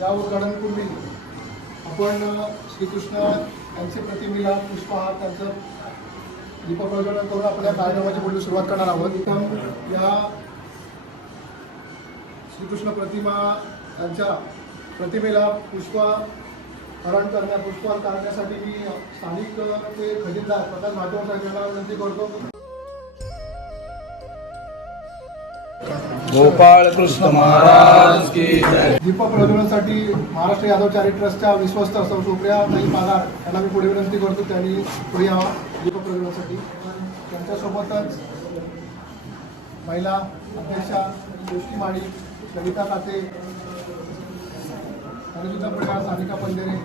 या उद्घाटनपूर्वी आपण श्रीकृष्ण यांची प्रतिमेला पुष्पहार त्यांचं दीपप्रज्वलन करून आपल्या कार्यक्रमाची पुढील सुरुवात करणार आहोत. या श्रीकृष्ण यांच्या प्रतिमेला पुष्पहार करण्यासाठी मी स्थानिक ते खजिनदार प्रकाश भाटोळ साहेबांना विनंती करतो. गोपाळ कृष्ण महाराज की जय. दीपक प्रज्वलनासाठी महाराष्ट्र यादव चॅरिटी ट्रस्टच्या विश्वस्त सुप्रिया ताई पगार यांना मी पुढे विनंती करतो. त्यांनी पुढे यावा दीपक प्रज्वलनासाठी. त्यांच्यासोबतच महिला अध्यक्षा गोष्टी माडी ललिता काते आणि सुद्धा पुढे सानिका पंधेरे.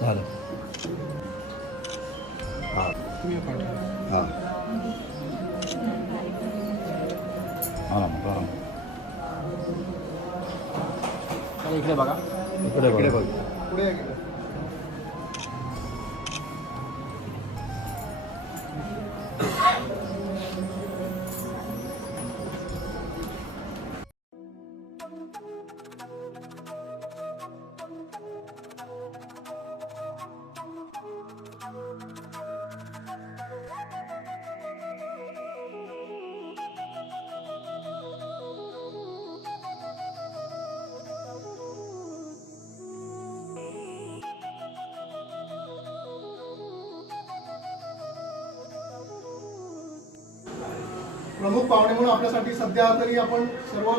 झालं. इकडे बघा, इकडे बघ. पुढे प्रमुख पाहुणे म्हणून आपल्यासाठी सध्या तरी आपण सर्व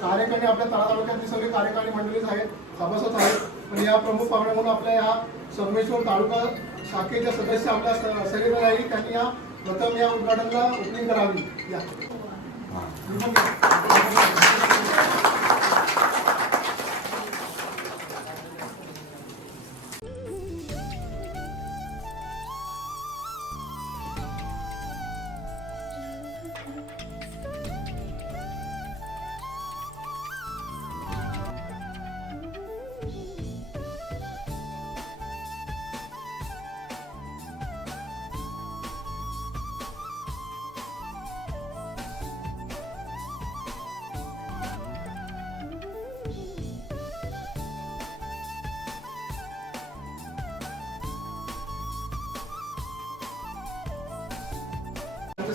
कार्यकारिणी आपल्या तालुक्यातली सगळी कार्यकारिणी मंडळीच आहेत, सभासद आहेत. पण या प्रमुख पाहुणे म्हणून आपल्या या संगमेश्वर तालुका शाखेच्या सदस्य आपल्या सगळे राहील. त्यांनी या प्रथम या उद्घाटनाला ओपनिंग करावी. या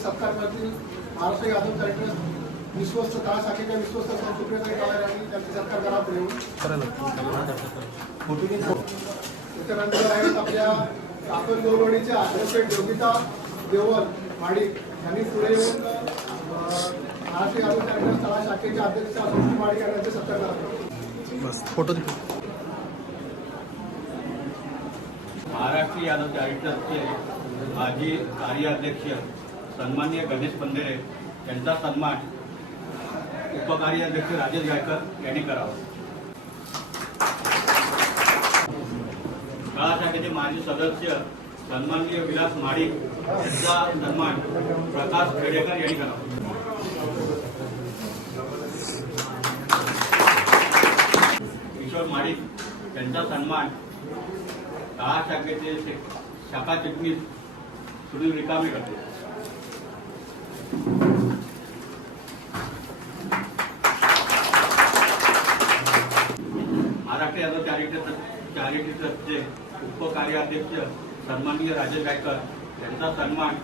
सत्कार करतील महाराष्ट्र यादव चॅरिटी ट्रस्ट विश्वस्त तळा शाखेच्या विश्वस्त सुप्रिया ताई पगार यांनी त्यांचे सत्कार करा पुढे. त्याच्यानंतर आहेत आपल्या काकड दोरवडीच्या अध्यक्ष योगिता देवल माडिक यांनी पुढे येऊन महाराष्ट्र यादव चॅरिटी ट्रस्ट तळा शाखेच्या अध्यक्ष सुप्रिया माडिक यांचे सत्कार करा. फोटो. महाराष्ट्र यादव चॅरिटी ट्रस्टचे माजी कार्याध्यक्ष सन्माननीय गणेश पंधेरे यांचा सन्मान उपकार्याध्यक्ष राजेश गायकर यांनी करावा. तळा शाखेचे माजी सदस्य सन्माननीय विलास माडिक यांचा सन्मान प्रकाश खेडेकर यांनी करावा. किशोर माडिक यांचा सन्मान तळा शाखेचे शाखा चिटणीस सुनील रिकामे करते. महाराष्ट्र यादव चॅरिटी ट्रस्टचे उपकार्याध्यक्ष सन्माननीय राजेश गायकर यांचा सन्मान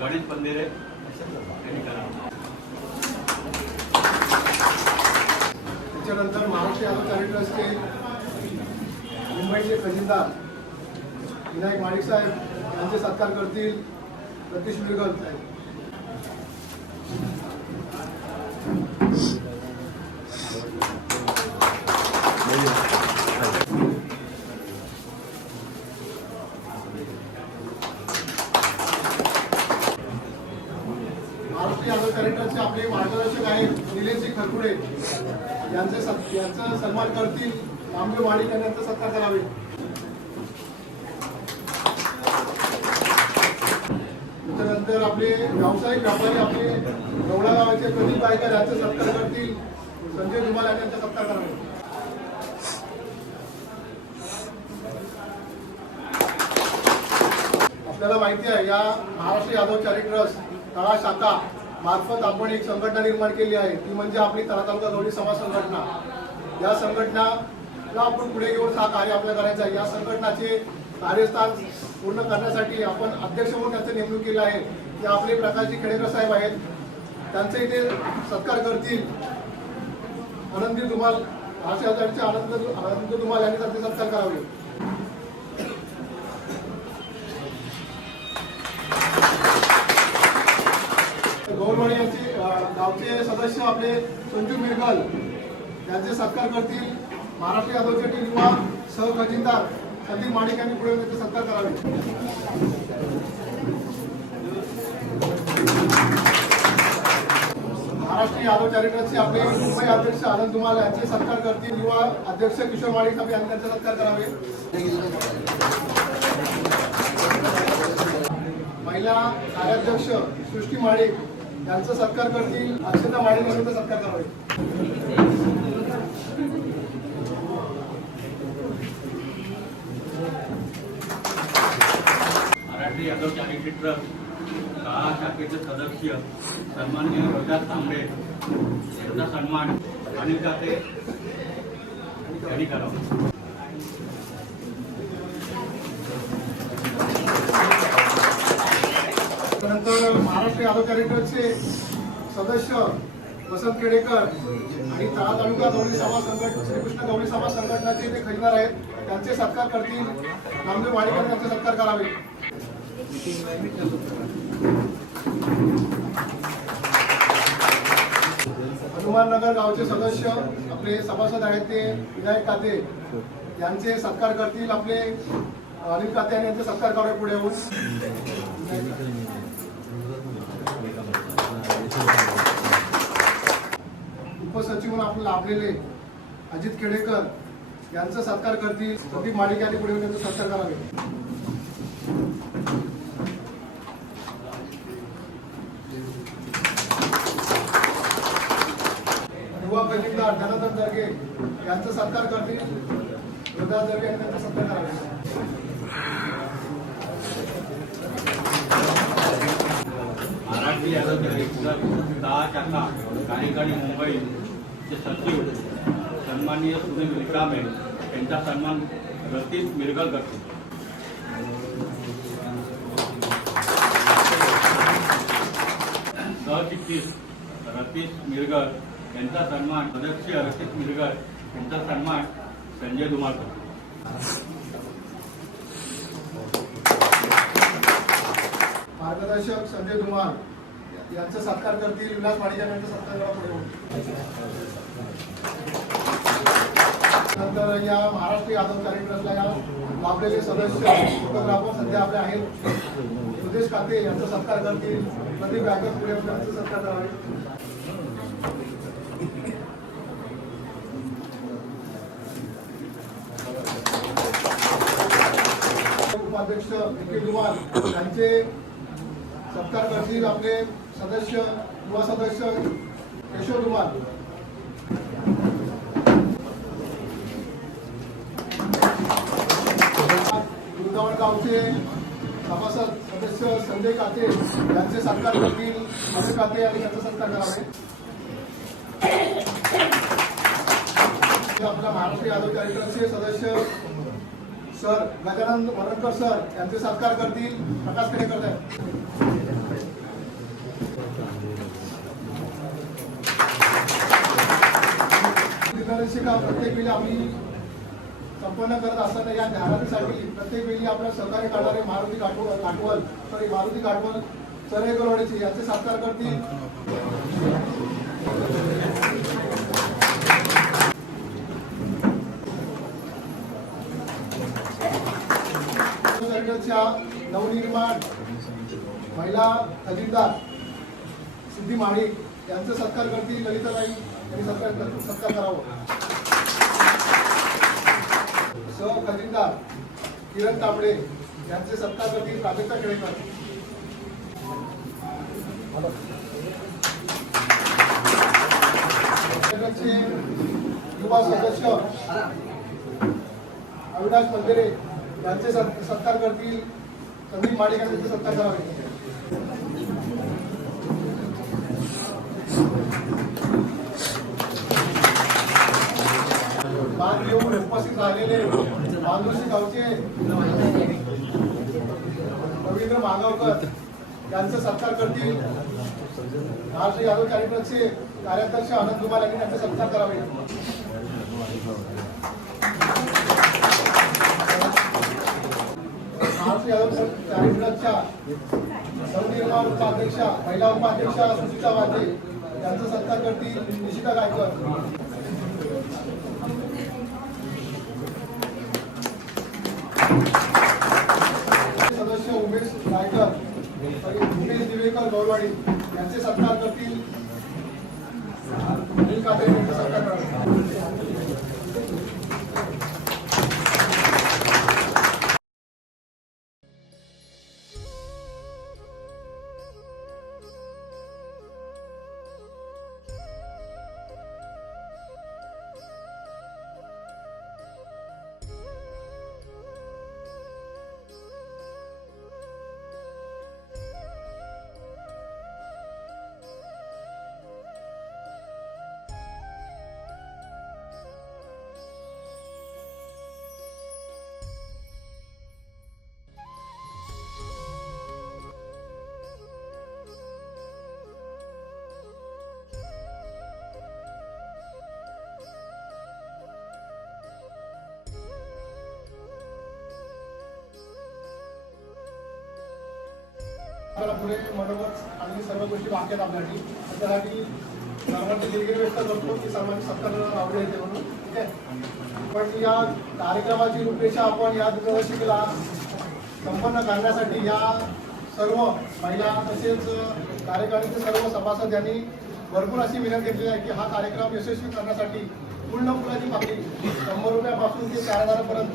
गणेश पंधेरे यांनी करावा. त्याच्यानंतर महाराष्ट्र यादव चॅरिटी ट्रस्टचे मुंबईचे खजिनदार विनायक माडिक साहेब यांचे सत्कार करतील सतीश विरगल साहेब. महाराष्ट्र यादव चॅरिटी ट्रस्टचे आपले मार्गदर्शक आहेत निलेशजी खरकुडे यांचा सन्मान करतील रामदेव माडिक यांचा सत्कार करावे. त्याच्यानंतर आपले व्यावसायिक व्यापारी आपले गवडा गावाचे प्रदीप गायकर यांचा सत्कार करतील संजय धुमाल यांचा सत्कार करावे. आपल्याला माहिती आहे या महाराष्ट्र यादव चॅरिटी ट्रस्ट तळा शाखा मार्फत आपण एक संघटना निर्माण केली आहे, ती म्हणजे आपली तळा तालुका गवळी समाज संघटना. या संघटनाला आपण पुढे घेऊन हा कार्य आपल्याला करायचा आहे. या संघटनाचे कार्यस्थान पूर्ण करण्यासाठी आपण अध्यक्ष म्हणून त्यांची नेमणूक केली आहे. ते आपले प्रकाशजी खेडेकर साहेब आहेत. त्यांचे इथे सत्कार करतील आनंदी धुमाल, आशाचे आनंद धुमाल यांनी त्यांचे सत्कार करावे. गौरवाडी यांचे गावचे सदस्य आपले संजू मिरगल यांचे सत्कार करतील महाराष्ट्र यादवचे युवा सहखजिनदार संदीप माडिक यांनी पुढे त्यांचे सत्कार करावे. महाराष्ट्र यादव चॅरिटरचे आपले मुंबई अध्यक्ष आनंद धुमाल यांचे सत्कार करतील युवा अध्यक्ष किशोर माडिक यांनी त्यांचे सत्कार करावे. महिला कार्याध्यक्ष सृष्टी माडिक यांचा सत्कार करतील अक्षता माडिक यांचा सत्कार करावे. महाराष्ट्र यादव चॅरिटी ट्रस्ट शाळा शाखेचे सदस्य सन्माननीय रोहिदास तांबे यांचा सन्मान अनिल काते यांनी करावा. त्यानंतर महाराष्ट्र यादव चॅरिटरचे सदस्य वसंत खेडेकर आणि तळा तालुका गवळी समाज संघटना श्रीकृष्ण गवळी समाज संघटनाचे ते खजिनदार आहेत, त्यांचे सत्कार करतील नामदेव माडिक यांनी त्यांचे सत्कार करावे. हनुमाननगर गावचे सदस्य आपले सभासद आहेत ते विनायक काते यांचे सत्कार करतील आपले अनिल काते यांनी यांचे सत्कार करावे पुढे येऊन. उपसचिव म्हणून आपण लाभलेले अजित खेडेकर यांचा सत्कार करतील संदीप माडिक यांनी पुढे येऊन त्यांचा सत्कार करावे. युवा खजिनदार धनाधन दर्गे यांचा सत्कार करतील रोहिदास दर्गे यांनी त्यांचा सत्कार करावे. महाराष्ट्र यादव चॅरिटेबल दहा शाखा कार्यकारी मुंबईचे सचिव सन्माननीय सुनील विक्रामे यांचा सन्मान रतीश मिरगल करतील. सहचिटणीस रतीश मिरगल यांचा सन्मान सदस्य रतीश मिरगल यांचा सन्मान संजय धुमाल करतील. मार्गदर्शक संजय धुमाल यांचा सत्कार करतील विलास माडिक यांचा सत्कार करा पुढे. नंतर या महाराष्ट्र यादव चॅरिटर्सला या लाभलेले सदस्य फोटोग्राफर सध्या आपले आहेत सुदेश काते यांचा सत्कार करतील प्रदीप गायकर पुढे यांचा सत्कार करावे. उपाध्यक्ष निखिल धुमाल यांचे सत्कार करतील आपले सदस्य युवा सदस्य केशव धुमाल. दुधावड गावचे सभासद सदस्य संजय काते यांचे सत्कार करतील अजय काते यांनी यांचा सत्कार करावे. आपल्या महाराष्ट्र यादव चॅरिटरचे सदस्य सर गजानन वरणकर सर यांचे सत्कार करतील प्रकाश खेडेकर साहेब. दिनदर्शिका प्रत्येक वेळी आम्ही संपन्न करत असताना या जाहिरातीसाठी प्रत्येक वेळी आपल्या सहकार्य करणारे मारुती काटवल चरेगरवाडीचे यांचे सत्कार करतील नवनिर्माण महिला खजिनदार सिद्धी माडिक यांचा सत्कार करतील ललिताबाई यांनी सत्कार करावा. सह खजिनदार किरण तांबडे यांचे सत्कार करतील प्राजक्ता खेडेकर. युवा सदस्य अविनाश मंदिरे यांचे सत्कार करतील संदीप माडिक यांचे सत्कार करावे. झालेले बांदुर्शी गावचे रवींद्र मागावकर यांचा सत्कार करतील. महाराष्ट्र यादव चॅरिटेबलचे कार्याध्यक्ष आनंद कुमार यांनी त्यांचा सत्कार करावे. महाराष्ट्र यादव चॅरिटेबलच्या नवनिर्माण उपाध्यक्षा महिला उपाध्यक्षा सुचिता वाजे यांचा सत्कार करतील निशिता गायकर. सदस्य उमेश गायकर उमेश दिवेकर गौरवाडी यांचे सत्कार करतील अनिल कात्रे यांचा सत्कार करावा. आपल्याला पुढे मनोगत आणि सर्व गोष्टी बाकी आहेत आपल्यासाठी. त्यासाठी सर्वांची दिलगिरी व्यक्त करतो की सर्वांची सत्कार आवडेल येते म्हणून. ठीक आहे. पण या कार्यक्रमाची रूपरेषा आपण या दिनदर्शिकेला संपन्न करण्यासाठी या सर्व महिला तसेच कार्यकारिणीचे सर्व सभासद यांनी भरपूर अशी विनंती केली आहे की हा कार्यक्रम यशस्वी करण्यासाठी पूर्ण फुलाची पाकळी 100 रुपयापासून ते 4000पर्यंत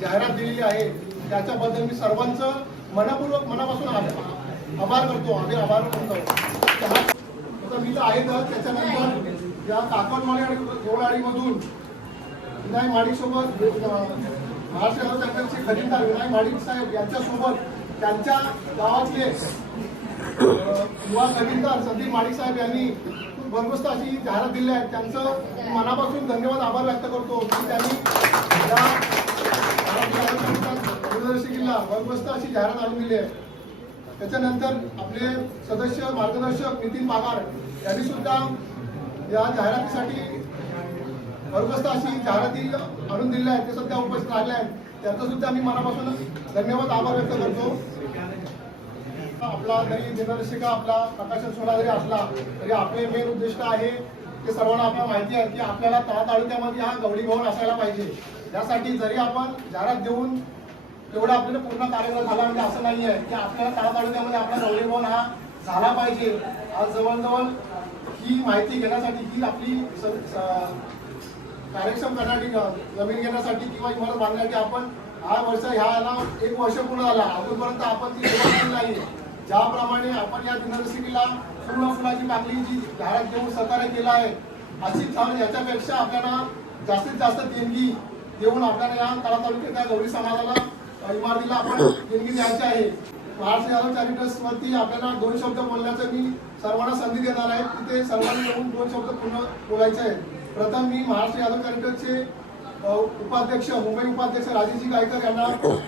जाहिरात दिलेली आहे. त्याच्याबद्दल मी सर्वांचं मनापासून आभार करतो. आभार करतो. आता मी तर आहेतच. त्याच्यानंतर या काकणवाडी आणि गोळाडीमधून विनायक माडिकसोबत महाराष्ट्र यादव चॅरिटेबलचे खजिनदार विनायक माडिक साहेब यांच्यासोबत त्यांच्या गावातले युवा खजिनदार संदीप माडिक साहेब यांनी भरगोस्त अशी जाहिरात दिली आहे. त्यांचं मनापासून धन्यवाद आभार व्यक्त करतो की त्यांनी या दूरदर्शिकेला भरगोस्त अशी जाहिरात आणून दिली आहे. त्याच्यानंतर आपले सदस्य मार्गदर्शक नितीन पगार यांनी सुद्धा या जाहिरातीसाठी भरगोस्त अशी जाहिराती आणून दिल्या आहेत. ते सध्या उपस्थित राहिले आहेत. त्यांचा सुद्धा मी मनापासून धन्यवाद आभार व्यक्त करतो. आपला जरी दिनदर्शिका आपला प्रकाशन सोहळा जरी असला तरी आपले मेन उद्दिष्ट आहे ते सर्वांना आपल्याला माहिती आहे की आपल्याला तालुक्यामध्ये हा गवळी भवन असायला पाहिजे. यासाठी जरी आपण जाहिरात देऊन तेवढा आपल्याला पूर्ण कार्यक्रम झाला म्हणजे असं नाही आहे की आपल्याला तालुक्यामध्ये आपला गवळी भवन हा झाला पाहिजे. आज जवळजवळ ही माहिती घेण्यासाठी ही आपली कार्यक्षम करण्यासाठी जमीन घेण्यासाठी किंवा इमारत बांधण्यासाठी आपण ह्याला 1 वर्ष पूर्ण झाला. अजूनपर्यंत आपण ती सेवा केली नाही. ज्याप्रमाणे आपण या दिनदर्शिकेला पूर्ण फुलाची पाकळी जी जाहिरात देऊन सहकार्य केलं आहे अशीच याच्यापेक्षा आपल्याला जास्तीत जास्त देणगी देऊन आपल्याला या तालुक्याच्या गवळी समाजाला इमारतीला आपण देणगी द्यायची आहे. महाराष्ट्र यादव चॅरिटेबल्सवरती आपल्याला 2 शब्द बोलण्याचं मी सर्वांना संधी देणार आहे. तिथे सर्वांनी येऊन 2 शब्द पूर्ण बोलायचे आहेत. प्रथम मी महाराष्ट्र यादव चॅरिटेबलचे उपाध्यक्ष मुंबई उपाध्यक्ष राजेशजी गायकर यांना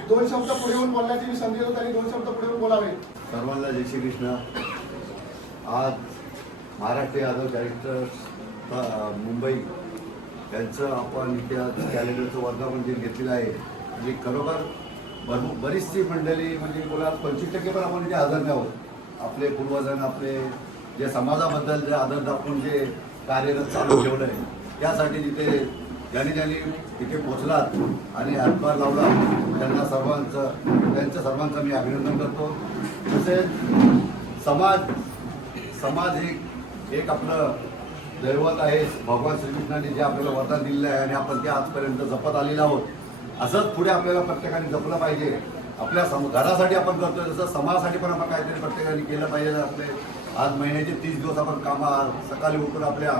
2 शब्द पुढे येऊन बोलण्याची मी संधी देतो. त्यांनी 2 शब्द पुढे येऊन बोलावे. सर्वांना जय श्री कृष्ण. आज महाराष्ट्र यादव चॅरिटेबल्स मुंबई यांचं आपण इथे कॅलेंडरचं वर्धापन दिन घेतलेलं आहे. म्हणजे खरोखर बरीचशी मंडळी म्हणजे बोला 25% पण आपण इथे हजर नाही आहोत. आपले पूर्वजण आपले जे समाजाबद्दल जे आदर दाखवून जे कार्यरत चालू ठेवलं आहे त्यासाठी तिथे ज्यांनी तिथे पोचलात आणि हातभार लावला त्यांच्या सर्वांचं मी अभिनंदन करतो. तसेच समाज एक आपलं दैवत आहे. भगवान श्रीकृष्णाने जे आपल्याला वरदान दिलेलं आहे आणि आपण ते आजपर्यंत जपत आलेलो आहोत. असंच पुढे आपल्याला प्रत्येकाने जपलं पाहिजे. आपल्या घरासाठी आपण करतोय तसं समाजासाठी पण आपण काहीतरी प्रत्येकाने केलं पाहिजे. आपले आज महिन्याचे 30 दिवस आपण सकाळी उठून आपल्या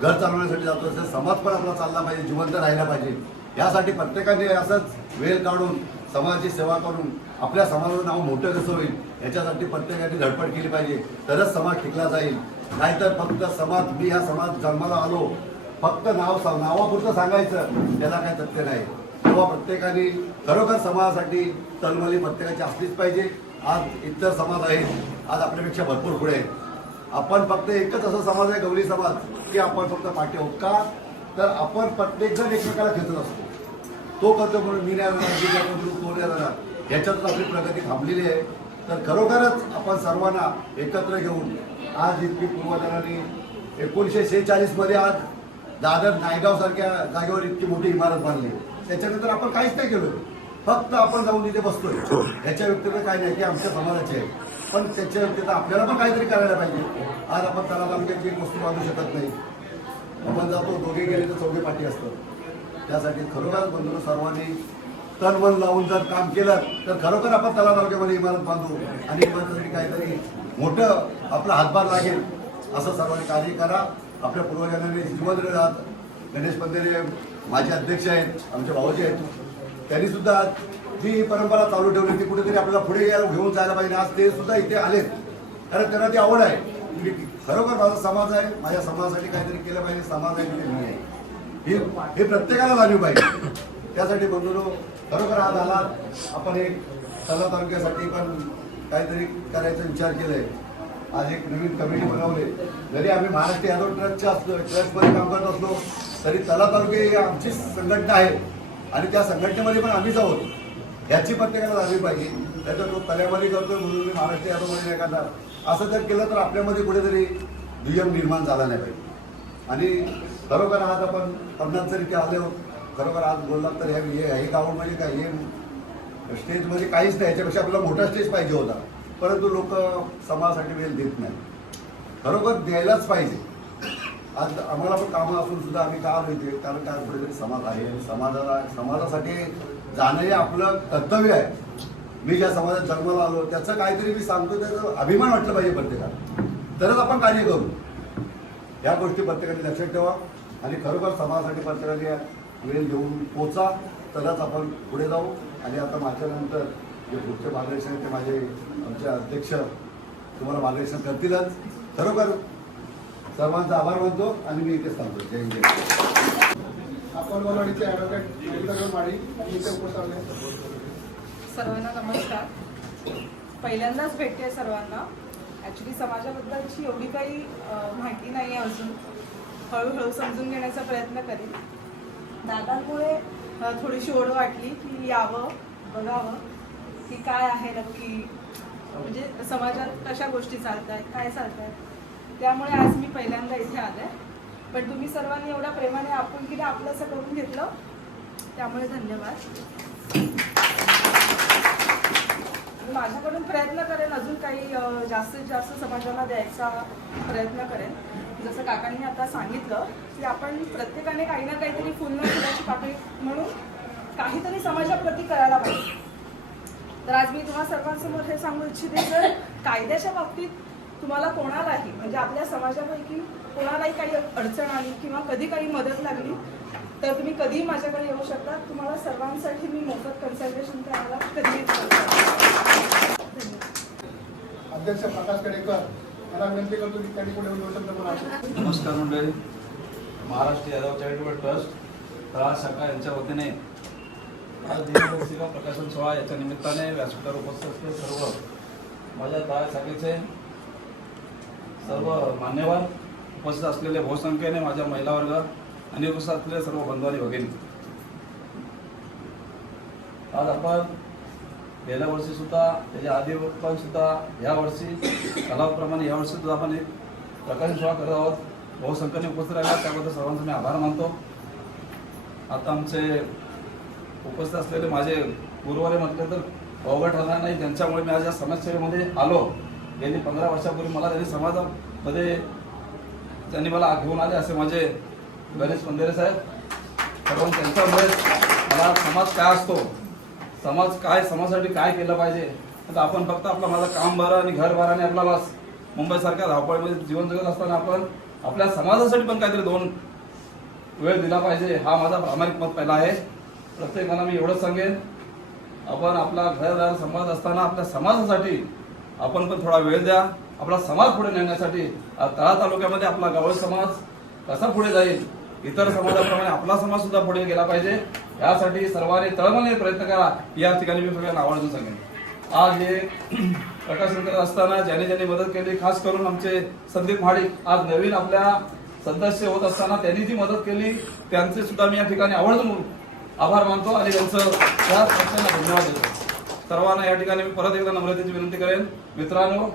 घर चालवण्यासाठी जातो तसं समाज पण आपला चालला पाहिजे, जिवंत राहिला पाहिजे. यासाठी प्रत्येकाने असंच वेळ काढून समाजाची सेवा करून आपल्या समाजाचं नाव मोठं कसं होईल याच्यासाठी प्रत्येकाने धडपड केली पाहिजे. तरच समाज टिकला जाईल. नाहीतर फक्त मी हा समाज जन्माला आलो फक्त नावापुरतं सांगायचं त्याला काही तथ्य नाही. तेव्हा प्रत्येकाने खरोखर समाजासाठी तळमळी प्रत्येकाची असलीच पाहिजे. आज इतर समाज आहेत, आज आपल्यापेक्षा भरपूर पुढे आहेत. आपण फक्त एकच असा समाज आहे गवळी समाज की आपण फक्त पाठी आहोत का, तर आपण प्रत्येकजण एकमेकाला खेचत असतो. तो करतो म्हणून मी नाही जाणार, मी नाही करू, तो नाही जाणार, ह्याच्यातच आपली प्रगती थांबलेली आहे. तर खरोखरच आपण सर्वांना एकत्र घेऊन आज इतकी पूर्वजांनी 1946 मध्ये आज दादर नायगाव सारख्या जागेवर इतकी मोठी इमारत बांधली. त्याच्यानंतर आपण काहीच नाही केलं, फक्त आपण जाऊन तिथे बसतोय. याच्या व्यतिरिक्त काही नाही की आमच्या समाजाचे आहे, पण त्याच्या व्यतिरिक्त आपल्याला पण काहीतरी करायला पाहिजे. आज आपण त्याला तालुक्याची एक वस्तू बांधू शकत नाही. आपण जातो, दोघे गेले तर चौघे पाठी असतं. त्यासाठी खरोखर बंधू सर्वांनी तन मन लावून जर काम केलं तर खरोखर आपण तलाव तालुक्यामध्ये इमारत बांधू आणि इमारतीसाठी काहीतरी मोठं आपला हातभार लागेल असं सर्वांनी कार्य करा. आपल्या पूर्वजांनी जिवंत राहत. गणेश पंधरे माझे अध्यक्ष आहेत, आमचे भाऊजी आहेत, त्यांनी सुद्धा जी परंपरा चालू ठेवली ती कुठेतरी आपल्याला पुढे घेऊन जायला पाहिजे. आज ते सुद्धा इथे आलेत कारण त्यांना ती आवड आहे. खरोखर माझा समाज आहे, माझ्या समाजासाठी काहीतरी केलं पाहिजे. समाज आहे तिथे मी आहे, हे प्रत्येकाला जाणीव पाहिजे. त्यासाठी बंधूंनो खरोखर आज आला आपण एक तलाव तालुक्यासाठी पण काहीतरी करायचा विचार केलाय. आज एक नवीन कमिटी बनवली. जरी आम्ही महाराष्ट्र यादव ट्रस्टचे असलो, ट्रस्टमध्ये काम करत असलो तरी तलाव तालुके ही आमची संघटना आहे आणि त्या संघटनेमध्ये पण आम्हीच आहोत. ह्याची प्रत्येकाला जाणीव पाहिजे. त्याचा तो तल्यामध्ये करतोय म्हणून मी महाराष्ट्र यादवमध्ये नाही करणार असं जर केलं तर आपल्यामध्ये कुठेतरी दुय्यम निर्माण झाला नाही पाहिजे. आणि खरोखर आज आपण 50 जरी इथे आले आहोत, खरोखर आज बोललात तर हे गाव म्हणजे काय, हे स्टेजमध्ये काहीच नाही. याच्यापेक्षा आपल्याला मोठा स्टेज पाहिजे होता, परंतु लोक समाजासाठी वेळ देत नाही. खरोखर द्यायलाच पाहिजे. आज आम्हाला पण कामं असून सुद्धा आम्ही का आलो इथे, कारण काय कुठेतरी समाज आहे. समाजासाठी जाणं हे आपलं कर्तव्य आहे. मी ज्या समाजात जन्माला आलो त्याचं काहीतरी मी सांगतो, त्याचा अभिमान वाटलं पाहिजे प्रत्येकाला, तरच आपण कार्य करू. या गोष्टी प्रत्येकाने लक्षात ठेवा आणि खरोखर समाजासाठी प्रत्येकाने वेळ देऊन पोचा, तरच आपण पुढे जाऊ. आणि आता माझ्यानंतर जे पुढचे मार्गदर्शन ते माझे आमचे अध्यक्ष तुम्हाला मार्गदर्शन करतीलच. खरोखर सर्वांचा आभार मानतो आणि मी इथेच थांबतो. जय हिंद. आपण बोलवाडीचे ॲडव्होकेट माडी इथे उपस्थित. सर्वांना नमस्कार. पहिल्यांदाच भेटते सर्वांना. ॲक्च्युली समाजाबद्दलची एवढी काही माहिती नाही आहे अजून. हळूहळू समजून घेण्याचा प्रयत्न करेन. दादांमुळे थोडीशी ओढ वाटली की यावं, बघावं की काय आहे नक्की, म्हणजे समाजात कशा गोष्टी चालत आहेत, काय चालत आहेत. त्यामुळे आज मी पहिल्यांदा इथे आले. पण तुम्ही सर्वांनी एवढ्या प्रेमाने आपुलकीने आपलंसं करून घेतलं, त्यामुळे धन्यवाद. माझ्याकडून प्रयत्न करेन अजून काही जास्तीत जास्त समाजाला द्यायचा प्रयत्न करेन. जसं काकांनी आता सांगितलं की आपण प्रत्येकाने काही ना काहीतरी फुलणं फुलाची पाकळी म्हणून काहीतरी समाजाप्रती करायला पाहिजे. तर आज मी तुम्हा सर्वांसमोर हे सांगू इच्छिते, जर कायद्याच्या बाबतीत तुम्हाला कोणालाही म्हणजे आपल्या समाजापैकी कोणालाही काही अडचण आली किंवा कधी काही मदत लागली तर तुम्ही कधीही माझ्याकडे येऊ शकता. तुम्हाला सर्वांसाठी मी मोफत कन्सल्टेशन करायला कधीही धन्यवाद. अध्यक्ष प्रकाश कडेकर मला विनंती करतो की त्यांनी पुढे दोन शब्द बोला. नमस्कार मंडळी. महाराष्ट्र यादव चॅरिटेबल ट्रस्ट तळा शाखा यांच्या वतीने आज दिनदर्शिका प्रकाशन सोहळा याच्या निमित्ताने व्यासपीठावर उपस्थित असलेले सर्व माझ्या तळा शाखेचे सर्व मान्यवर, उपस्थित असलेले बहुसंख्येने माझ्या महिला वर्ग आणि उपस्थित असलेले सर्व बंधू आणि भगिनी, आज आपण गेल्या वर्षी सुद्धा त्याच्या आधी पण सुद्धा यावर्षी तलावाप्रमाणे यावर्षी सुद्धा आपण एक प्रकाशन सोहळा करत आहोत. बहुसंख्येने उपस्थित राहिला त्याबद्दल सर्वांचा मी आभार मानतो. आता आमचे उपस्थित असलेले माझे गुरुवारे म्हटलं तर अवघड ठरणार नाही. त्यांच्यामुळे मी आज या समाजसेवेमध्ये आलो. गेली 15 वर्षापूर्वी मला त्यांनी समाजामध्ये त्यांनी मला घेऊन आले असे माझे गणेश पंधरे साहेब. कारण त्यांच्यामुळे मला समाज काय असतो, समाज काय, समाजासाठी काय केलं पाहिजे. आता आपण फक्त माझं काम बरं आणि घर बरं आणि आपला बस मुंबईसारख्या धावपळीमध्ये जीवन जगत असताना आपण आपल्या समाजासाठी पण काहीतरी 2 वेळ दिला पाहिजे. हा माझा प्रामाणिक मत पहिला आहे. प्रत्येकाला मी एवढंच सांगेन, आपण आपला घरदार समाज असताना आपल्या समाजासाठी आपण पण थोडा वेळ द्या. आपला समाज पुढे नेण्यासाठी तळा तालुक्यामध्ये आपला गवळी समाज कसा पुढे जाईल इतर समाजाप्रमाणे आपला समाज सुद्धा पुढे गेला पाहिजे. यासाठी सर्वांनी तळमळीने प्रयत्न करा. या ठिकाणी मी सगळ्यांना आवर्जून सांगेन. आज हे प्रकाशन करत असताना ज्याने ज्याने मदत केली, खास करून आमचे संदीप महाडिक आज नवीन आपल्या सदस्य होत असताना त्यांनी जी मदत केली त्यांचे सुद्धा मी या ठिकाणी आवर्जून आभार मानतो आणि त्यांचं त्या पक्षांना धन्यवाद देतो. सर्वांना या ठिकाणी मी परत एकदा नम्रतेची विनंती करेन. मित्रांनो,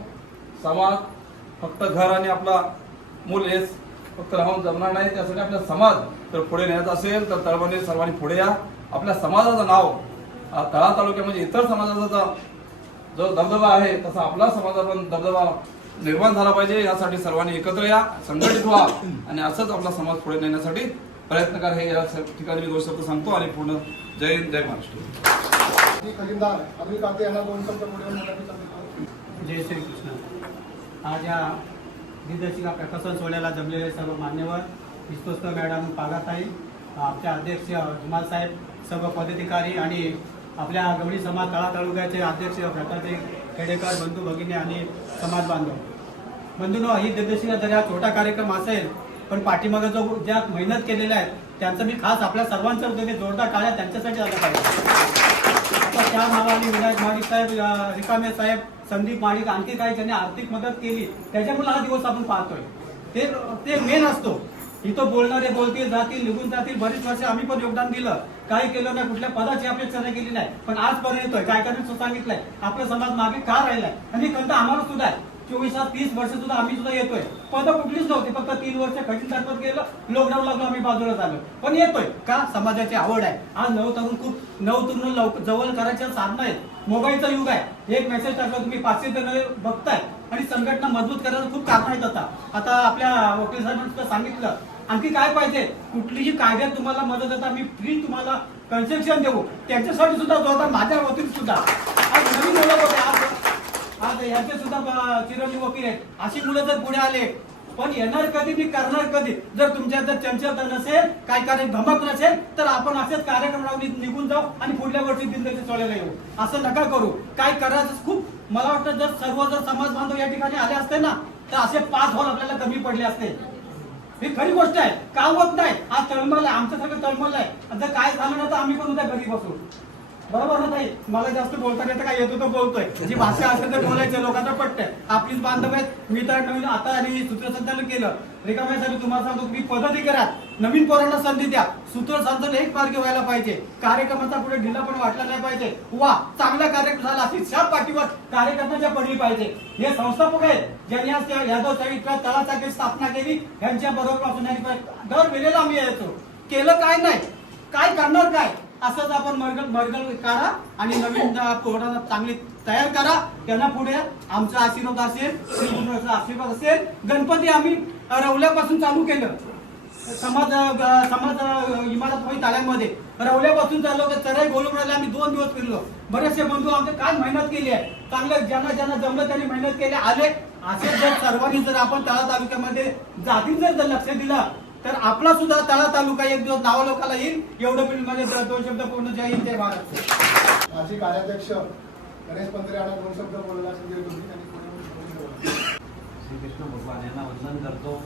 समाज फक्त घर आणि आपला मूल हेच फक्त राहून जमणार नाही. त्यासाठी आपला समाज जर पुढे न्यायचा असेल तर तळमळीने सर्वांनी पुढे या. आपल्या समाजाचं नाव तळा तालुक्यामध्ये इतर समाजाचा जो दबदबा आहे तसा आपला समाजाचा पण दबदबा निर्माण झाला पाहिजे. यासाठी सर्वांनी एकत्र या, संघटित व्हा आणि असंच आपला समाज पुढे नेण्यासाठी प्रयत्न करा. हे या ठिकाणी मी 2 शब्द सांगतो आणि पूर्ण जय हिंद, जय महाराष्ट्र. खजिनदार अब्दुल कादे यांना 2 शब्द पुढे बोलण्यासाठी जय श्री कृष्ण. आज या दिनदर्शिका प्रकाशन सोहळ्याला जमलेले सर्व मान्यवर, विश्वस्त मॅडम पागाताई, आमचे अध्यक्ष धुमाल साहेब, सर्व पदाधिकारी आणि आपल्या गवळी समाज तळा तालुक्याचे अध्यक्ष प्रतापजी खेडेकर, बंधू भगिनी आणि समाज बांधव बंधूंनो, ही दिनदर्शिका जर हा छोटा कार्यक्रम असेल पण पाठीमागे जो ज्या मेहनत केलेल्या आहेत त्यांचं मी खास आपल्या सर्वांच्या वतीने जोरदार टाळ्या त्यांच्यासाठी झालं पाहिजे. आता त्या नावाने विनायक महाडिक साहेब, रिकामे साहेब, संदीप महाडिक, आणखी काही ज्यांनी आर्थिक मदत केली त्याच्यामुळे हा दिवस आपण पाहतोय. ते मेन असतो. इथं बोलणारे बोलतील, जातील, निघून जातील. बरीच वर्ष आम्ही पण योगदान दिलं, काही केलं नाही, कुठल्या पदाची अपेक्षा नाही केली नाही, पण आजपर्यंत येतोय. काय कारण सांगितलंय आपला समाज मागे का राहिलाय आणि खंत आम्हाला सुद्धा आहे. 24-30 वर्ष सुद्धा आम्ही सुद्धा येतोय. पदं कुठलीच नव्हती, फक्त 3 वर्ष खजिनदार पद गेलं, लॉकडाऊन लागलो, आम्ही बाजूला झालो, पण येतोय का समाजाची आवड आहे. आज नवतरुण जवळ करायच्या साधनं आहेत. मोबाईलचा युग आहे. एक मेसेज टाकला तुम्ही 500 जण बघताय आणि संघटना मजबूत करायला खूप कारण आहेत. आता आपल्या वकील साहेबांनी सुद्धा सांगितलं. आणखी काय पाहिजे, कुठलीही कायद्यात तुम्हाला मदत देता आम्ही फ्री तुम्हाला कन्सेशन देऊ. त्यांच्यासाठी सुद्धा जोरदार माझ्या वतीने सुद्धा आज नवीन मुलं होते, आज यांचे सुद्धा चिरंजीव वकील आहेत. अशी मुलं जर पुढे आले, पण येणार कधी, मी करणार कधी. जर तुमच्यात जर चंचलता नसेल, काय कार्य धमक नसेल तर आपण असेच कार्यक्रम राहून निघून जाऊ आणि पुढल्या वर्षी दिनदर्शिका सोहळ्याला येऊ. असं नका करू. काय करायचं खूप मला वाटतं जर समाज बांधव या ठिकाणी आले असते ना तर असे 5 हॉल आपल्याला कमी पडले असते. ही खरी गोष्ट आहे. का होत नाही? आज तळमळ आहे, आमच्यासारखं तळमळ आहे. जर काय झालं ना तर आम्ही पण उद्या घरी बसू. बरोबर ना ताई? मला जास्त बोलता येतं काय, येतो तो बोलतोय. जी भाषा असेल तर बोलायचं, लोकांना पटतंय. आपलीच बांधव आहेत. मी तर नवीन आता आणि सूत्रसंचालन केलं. रिकाम्यासाठी तुम्हाला सांगतो, तुम्ही पदाधिकाऱ्यात नवीन पोरांना संधी द्या. सूत्रसंचालन एक मार्गी व्हायला पाहिजे. कार्यक्रमाचा पुढे ढिला पण वाटला नाही पाहिजे. वा, चांगला कार्यक्रम झाला अशी त्या पाठीवर कार्यकर्त्यांच्या पडली पाहिजे. हे संस्थापक आहेत ज्यांनी आज त्या यादवशाहीच्या तळाचाकी स्थापना केली. यांच्या बरोबर पासून दर वेळेला आम्ही यायचो. केलं काय नाही, काय करणार काय, असंच आपण मर्गल काढा आणि नवीन पोरांना चांगली तयार करा. त्यांना पुढे आमचा आशीर्वाद असेल, श्रीकृष्णाचा आशीर्वाद असेल. गणपती आम्ही रवल्यापासून चालू केलं. समाज इमारत ताळ्यांमध्ये रवल्यापासून चालू चराई गोलूमराला आम्ही 2 दिवस फिरलो. बरेचसे बंधू आमचे काय मेहनत केली आहे. चांगलं ज्यांना जमलं त्यांनी मेहनत केली आले. असे जर सर्वांनी जर आपण तळा तालुक्यामध्ये जातीन जर लक्ष दिलं तर आपला सुद्धा तळा तालुका एक दिवस नावा लोकाला येईल. एवढं पण माझे 2 शब्द पूर्ण जय हिंद, जय महाराष्ट्र. माजी कार्याध्यक्ष गणेश पंत्रे यांना 2 शब्द बोलायला संधी दिली. श्रीकृष्ण भगवान यांना वंदन करतो.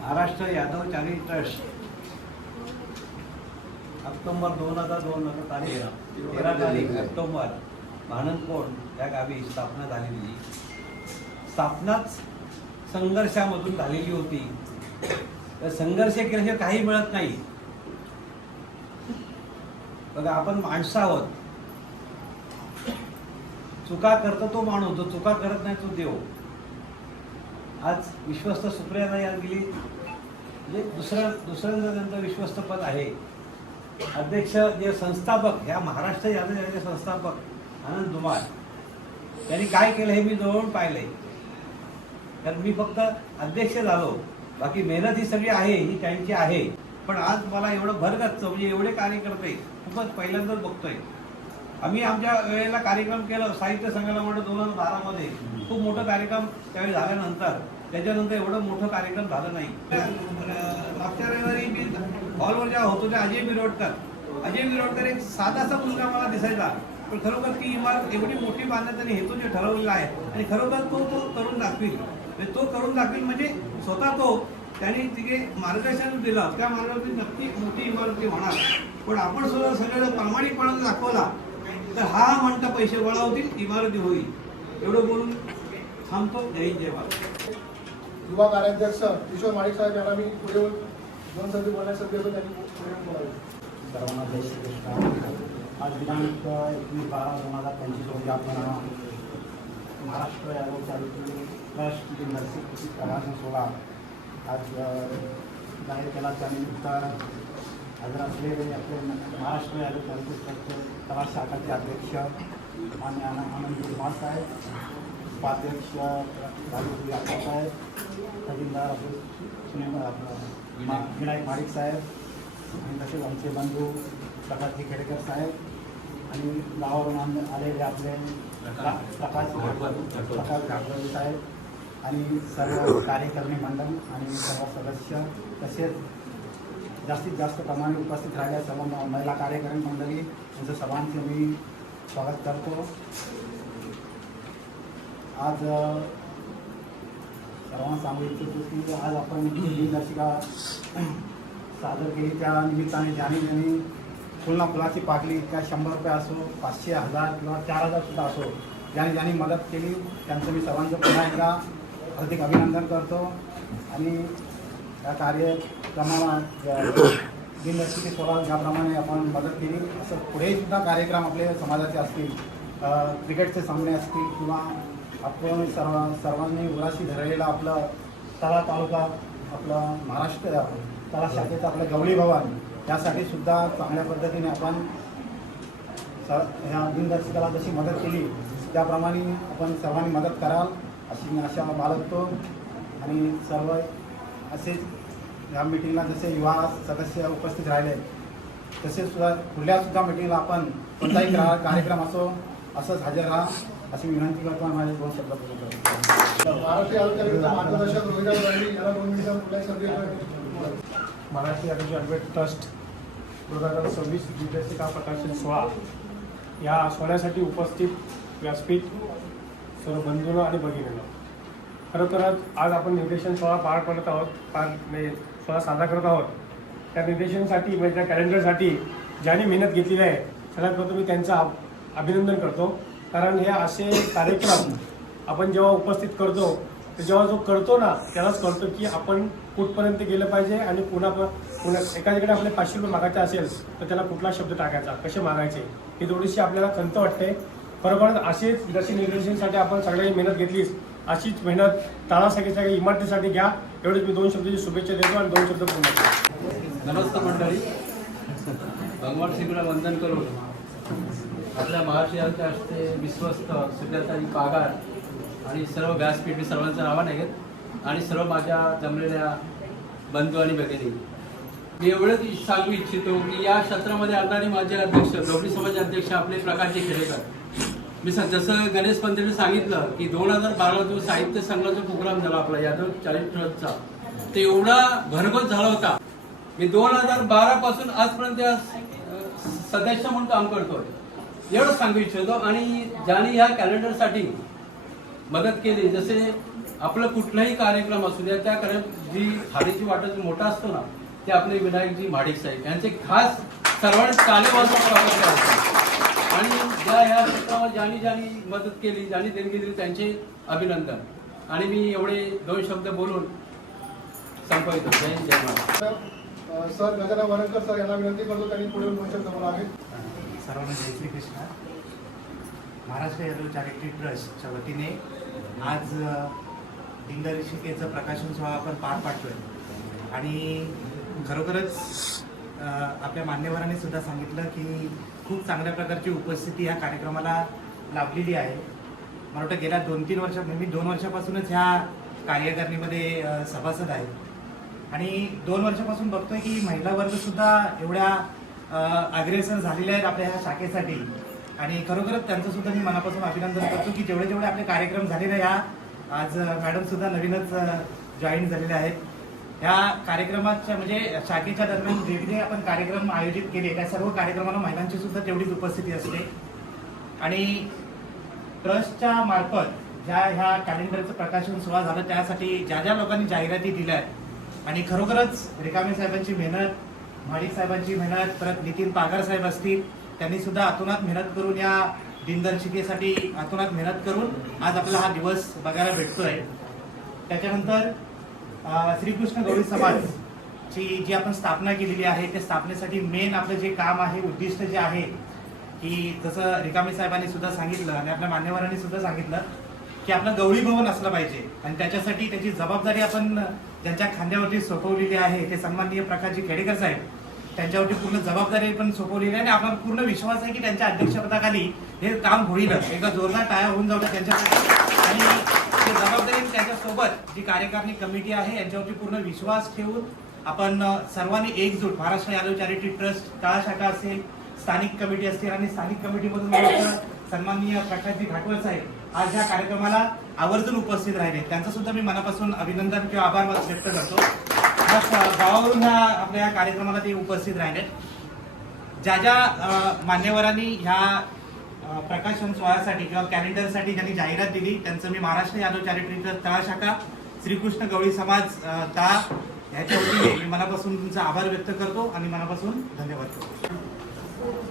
Maharashtra Yadav charity trust October 2002 तारीख 13 तारीख ऑक्टोबर भानंदकोट या गावी स्थापना झालेली. स्थापनाच संघर्षामधून झालेली होती. तर संघर्ष केल्याशिवाय काही मिळत नाही. बघा, आपण माणसं आहोत. चुका करतो तो माणूस, जो चुका करत नाही तो देव. आज विश्वस्त सुप्रियाताई आज गेली, म्हणजे दुसऱ्यांदा त्यांचं विश्वस्त पद आहे. अध्यक्ष जे संस्थापक, ह्या महाराष्ट्र यादव संस्थापक आनंद धुमाल यांनी काय केलं हे मी जवळून पाहिलंय. तर मी फक्त अध्यक्ष झालो, बाकी मेहनत ही सगळी आहे ही त्यांची आहे. पण आज मला एवढं भरगच्च म्हणजे एवढे कार्यकर्ते खूपच पहिल्यांदाच बघतोय. आम्ही आमच्या वेळेला कार्यक्रम केलं साहित्य संमेलन म्हणून 2012 मध्ये खूप मोठं कार्यक्रम त्यावेळी झाल्यानंतर त्याच्यानंतर एवढं मोठं कार्यक्रम झालं नाही. मागच्या रविवारी मी हॉलवर जेव्हा होतो त्या अजय मिरोडकर एक साधासा मुलगा मला दिसायचा, पण खरोखर ती इमारत एवढी मोठी बांधण्याचा हेतू जे ठरवलेला आहे आणि खरोखर तो करून दाखवील. तो करून दाखवील म्हणजे स्वतः तो त्यांनी तिथे मार्गदर्शन दिलं, त्या मार्गावरती नक्की मोठी इमारती होणार. पण आपण सुद्धा सगळ्याला प्रामाणिकपणे दाखवला तर हा म्हणता पैसे गोळा होतील, इमारती होईल. एवढं बोलून थांबतो. जय जय भारत. युवा कार्याध्यक्ष किशोर माडिक साहेब यांना मी पुढे 2 शब्द बोलण्यासाठी होतो, त्यांनी पुढे बोलावे. सर्वांना जय श्रीकृष्ण. आज दिनांक 21/12/2025 रोजी आपण महाराष्ट्र यादव चॅरिटेबल ट्रस्ट दिनदर्शिका प्रकाशन सोहळा आज जाहीर केला. त्यानिमित्त हजर असलेले आपले महाराष्ट्र यादव चॅरिटेबल ट्रस्टचे कला शाखाचे अध्यक्ष मान्य आनंद धुमाळ साहेब, उपाध्यक्ष राजू यादव साहेब, खजिनदार आपले विनायक माडिक साहेब आणि तसेच आमचे बंधू प्रकाशजी खेडेकर साहेब आणि गावावरून आलेले आपले प्रकाश घाटवले साहेब आणि सर्व कार्यकारिणी मंडळ आणि सर्व सदस्य, तसेच जास्तीत जास्त प्रमाणे उपस्थित राहिल्या सर्व महिला कार्यकारिणी मंडळी यांचं सर्वांचे मी स्वागत करतो. आज सर्वांना सांगू इच्छितो की आज आपण दिनदर्शिका सादर केली. त्या निमित्ताने ज्यांनी फुलाची पाकळी त्या 100 रुपये असो, 500, 1000 किंवा 4000 सुद्धा असो, ज्यांनी मदत केली त्यांचं मी सर्वांचं पुन्हा एकदा हार्दिक अभिनंदन करतो. आणि या कार्यक्रमाला दिनदर्शिके सोहळा ज्याप्रमाणे आपण मदत केली असं पुढेही सुद्धा कार्यक्रम आपले समाजाचे असतील, क्रिकेटचे सामने असतील किंवा आपण सर्वांनी उराशी धरलेलं आपलं तळा तालुका, आपलं महाराष्ट्र तळा शाखेचं आपलं गवळी भवन, यासाठी सुद्धा चांगल्या पद्धतीने आपण ह्या दिनदर्शिकाला जशी मदत केली त्याप्रमाणे आपण सर्वांनी मदत कराल अशी मी आशा बाळगतो. आणि सर्व असेच या मिटिंगला जसे युवा सदस्य उपस्थित राहिले तसेच सुद्धा पुढल्या सुद्धा मिटिंगला आपण कोणताही कार्यक्रम असो असंच हजर राहा अशी विनंती करतो आणि माझे 2 शब्द पूर्ण करतो. महाराष्ट्र यादव चॅरिटेबल मार्गदर्शक रोहिदास गांधी याला 2 मिनिटांत कुठल्याही संधी महाराष्ट्र यादव चॅरिटेबल ट्रस्ट 2026 दिनदर्शिका प्रकाशन सोहळा या सोहळ्यासाठी उपस्थित व्यासपीठ सर्व बंधूंनो आणि भगिनींनो, खरोखरच आज आपण निर्देशन सोहळा पार पडत आहोत, सोहळा साजरा करत आहोत. त्या निर्देशनसाठी म्हणजे त्या कॅलेंडरसाठी ज्यांनी मेहनत घेतलेली आहे सगळ्यात प्रथम मी त्यांचं अभिनंदन करतो. कारण हे असे कार्यक्रम आपण जेव्हा उपस्थित करतो तर जेव्हा जो करतो ना त्यालाच कळतो की आपण कुठपर्यंत गेलं पाहिजे आणि पुन्हा एखाद्याकडे आपले 500 रुपये मागायचे असेल तर त्याला कुठला शब्द टाकायचा, कसे मागायचे ही थोडीशी आपल्याला खंत वाटते. खरोखरच असेच जशी निर्देशनासाठी आपण सगळ्यांनी मेहनत घेतलीच अशीच मेहनत तळासाठीच्या इमारतीसाठी घ्या. एवढेच मी 2 शब्दाची शुभेच्छा देतो आणि 2 शब्द पूर्ण करतो. नमस्कार मंडळी, भगवान श्रीगुरूला वंदन करून आपल्या महाराष्ट्र यादवच्या हस्ते विश्वस्त सुजाताई पागार आणि सर्व व्यासपीठ, मी सर्वांचं नावं नाही घेत, आणि सर्व माझ्या जमलेल्या बंधू आणि भगिनी, मी एवढंच सांगू इच्छितो की या क्षेत्रामध्ये आणणारे माझे अध्यक्ष गवळी समाज अध्यक्ष आपले प्रकाशजी खेडेकर, मी जसं गणेश पंतने सांगितलं की 2012 जो साहित्य संघाचा प्रोग्राम झाला आपला यादव चॅरिटेबल ट्रस्टचा, ते एवढा भरघोस झाला होता. मी 2012 पासून आजपर्यंत सदस्य म्हणून काम करतोय, एवढं सांगू इच्छितो. आणि ज्यांनी ह्या कॅलेंडरसाठी मदत केली, जसे आपलं कुठलाही कार्यक्रम असू द्या त्या जी थाळीची वाटत मोठा असतो ना ते आपले विनायकजी माडिक साहेब यांचे खास सर्वांनी तालेबाजूला आणि ज्या ह्या क्षेत्रावर ज्यांनी मदत केली, ज्यांनी देणगी दिली त्यांचे अभिनंदन. आणि मी एवढे 2 शब्द बोलून संपवितो. जय जय महाराज. सर गजानन वरंकर सर यांना विनंती करतो, त्यांनी पुढे 2 शब्द बोलावे. सर्वांना जय श्रीकृष्ण. महाराष्ट्र यादव चॅरिटेबल ट्रस्टच्या वतीने आज दिनदर्शिकेचं प्रकाशन सोहळा आपण पार पाडतोय. आणि खरोखरच आपल्या मान्यवरांनी सुद्धा सांगितलं की खूप चांगल्या प्रकारची उपस्थिती ह्या कार्यक्रमाला लाभलेली आहे. मला वाटतं गेल्या 2-3 वर्षात, मी 2 वर्षापासूनच ह्या कार्यकारिणीमध्ये सभासद आहे आणि 2 वर्षापासून बघतोय की महिला वर्गसुद्धा एवढ्या अग्रेसर झालेल्या आहेत आपल्या ह्या शाखेसाठी. आणि खरोखरच त्यांचं सुद्धा मी मनापासून अभिनंदन करतो की जेवढे आपले कार्यक्रम झालेले ह्या आज मॅडमसुद्धा नवीनच जॉईन झालेल्या आहेत. ह्या कार्यक्रमाच्या म्हणजे शाखेच्या दरम्यान जे आपण कार्यक्रम आयोजित केले त्या सर्व कार्यक्रमाला महिलांची सुद्धा तेवढीच उपस्थिती असते. आणि ट्रस्टच्या मार्फत ज्या ह्या कॅलेंडरचं प्रकाशन सोहळा झालं त्यासाठी ज्या लोकांनी जाहिराती दिल्या आहेत आणि खरोखरच रिकामे साहेबांची मेहनत, महाडिक साहेबांची मेहनत, परत नितीन पागार साहेब असतील, त्यांनी सुद्धा अतोनात मेहनत करून या दिनदर्शिकेसाठी अतोनात मेहनत करून आज आपल्याला हा दिवस बघायला भेटतोय. त्याच्यानंतर श्रीकृष्ण गवळी समाजची जी आपण स्थापना केलेली आहे, त्या स्थापनेसाठी मेन आपलं जे काम आहे, उद्दिष्ट जे आहे की जसं रिकामे साहेबांनी सुद्धा सांगितलं आणि आपल्या मान्यवरांनी सुद्धा सांगितलं की आपलं गवळी भवन असलं पाहिजे आणि त्याच्यासाठी त्याची जबाबदारी आपण ज्यांच्या खांद्यावरती सोपवलेली आहे ते सन्माननीय प्रकाशजी खेडेकर साहेब, त्यांच्यावरती पूर्ण जबाबदारी पण सोपवलेली आहे आणि आपला पूर्ण विश्वास आहे की त्यांच्या अध्यक्षपदाखाली हे काम होईलच. एकदा जोरदार टाळ्या होऊन जाऊ त्यांच्यासाठी आणि ते जबाबदारी त्यांच्यासोबत जी कार्यकारिणी कमिटी आहे यांच्यावरती पूर्ण विश्वास ठेवून आपण सर्वांनी एकजूट महाराष्ट्र यादव चॅरिटी ट्रस्ट तळा शाखा असेल, स्थानिक कमिटी असतील आणि स्थानिक कमिटीमधून मला सन्माननीय प्रकाशजी घाटवळ साहेब आज ह्या कार्यक्रमाला आवर्जून उपस्थित राहिले, त्यांचं सुद्धा मी मनापासून अभिनंदन किंवा आभार व्यक्त करतो. गावावरून आपल्या या कार्यक्रमाला ते उपस्थित राहिले. ज्या ज्या मान्यवरांनी ह्या प्रकाशन सोहळ्यासाठी किंवा कॅलेंडरसाठी ज्यांनी जाहिरात दिली त्यांचं मी महाराष्ट्र यादव चॅरिटी ट्रस्ट तळा शाखा, श्रीकृष्ण गवळी समाज तळा ह्याच्या वतीने मी मनापासून तुमचा आभार व्यक्त करतो आणि मनापासून धन्यवाद करतो.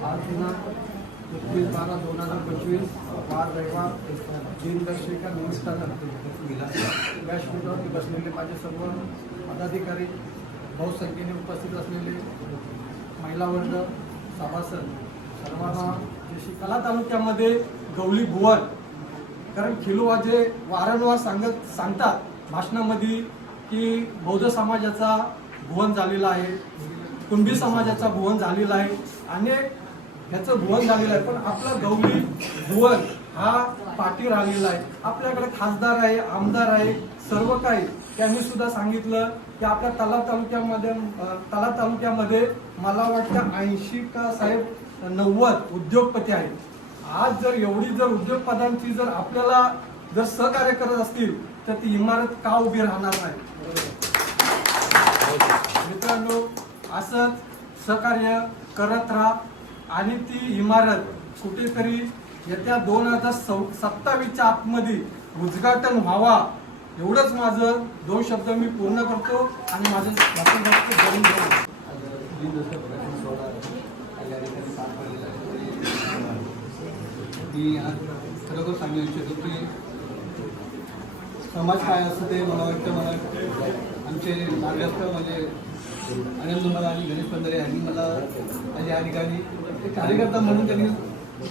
आज दिनांक 21/12/2025 वार रविवार दिनदर्शिका निमित्तानं व्यासपीठावरती बसलेले माझे सर्व पदाधिकारी, बहुसंख्येने उपस्थित असलेले महिला वर्ग, सभासद सर्वांना जशी कला तालुक्यामध्ये गवळी भुवन, कारण खिलोवाजे वारंवार सांगतात भाषणामध्ये की बौद्ध समाजाचा भुवन झालेला आहे, कुणबी समाजाचा भुवन झालेला आहे, अनेक ह्याचं भुवन झालेलं आहे, पण आपलं गवळी भुवन हा पाठी राहिलेला आहे. आपल्याकडे खासदार आहे, आमदार आहे, सर्व काही. त्यांनी सुद्धा सांगितलं की आपल्या तला तालुक्यामध्ये मला वाटतं 80 का साहेब 90 उद्योगपती आहेत. आज जर एवढी जर उद्योगपतींची जर आपल्याला जर सहकार्य करत असतील तर ती इमारत का उभी राहणार नाही. मित्रांनो, असंच सहकार्य करत राहा आणि ती इमारत कुठेतरी येत्या 2027च्या आतमध्ये उद्घाटन व्हावा, एवढंच माझं 2 शब्द मी पूर्ण करतो आणि माझं भाषण करून घेतो. मी खरोखर सांगू इच्छितो की समाज काय असतं ते मला वाटतं. मला आमचे मार्गस्थ म्हणजे आनंद मला आणि गणेश पंधरे यांनी मला या ठिकाणी एक कार्यकर्ता म्हणून त्यांनी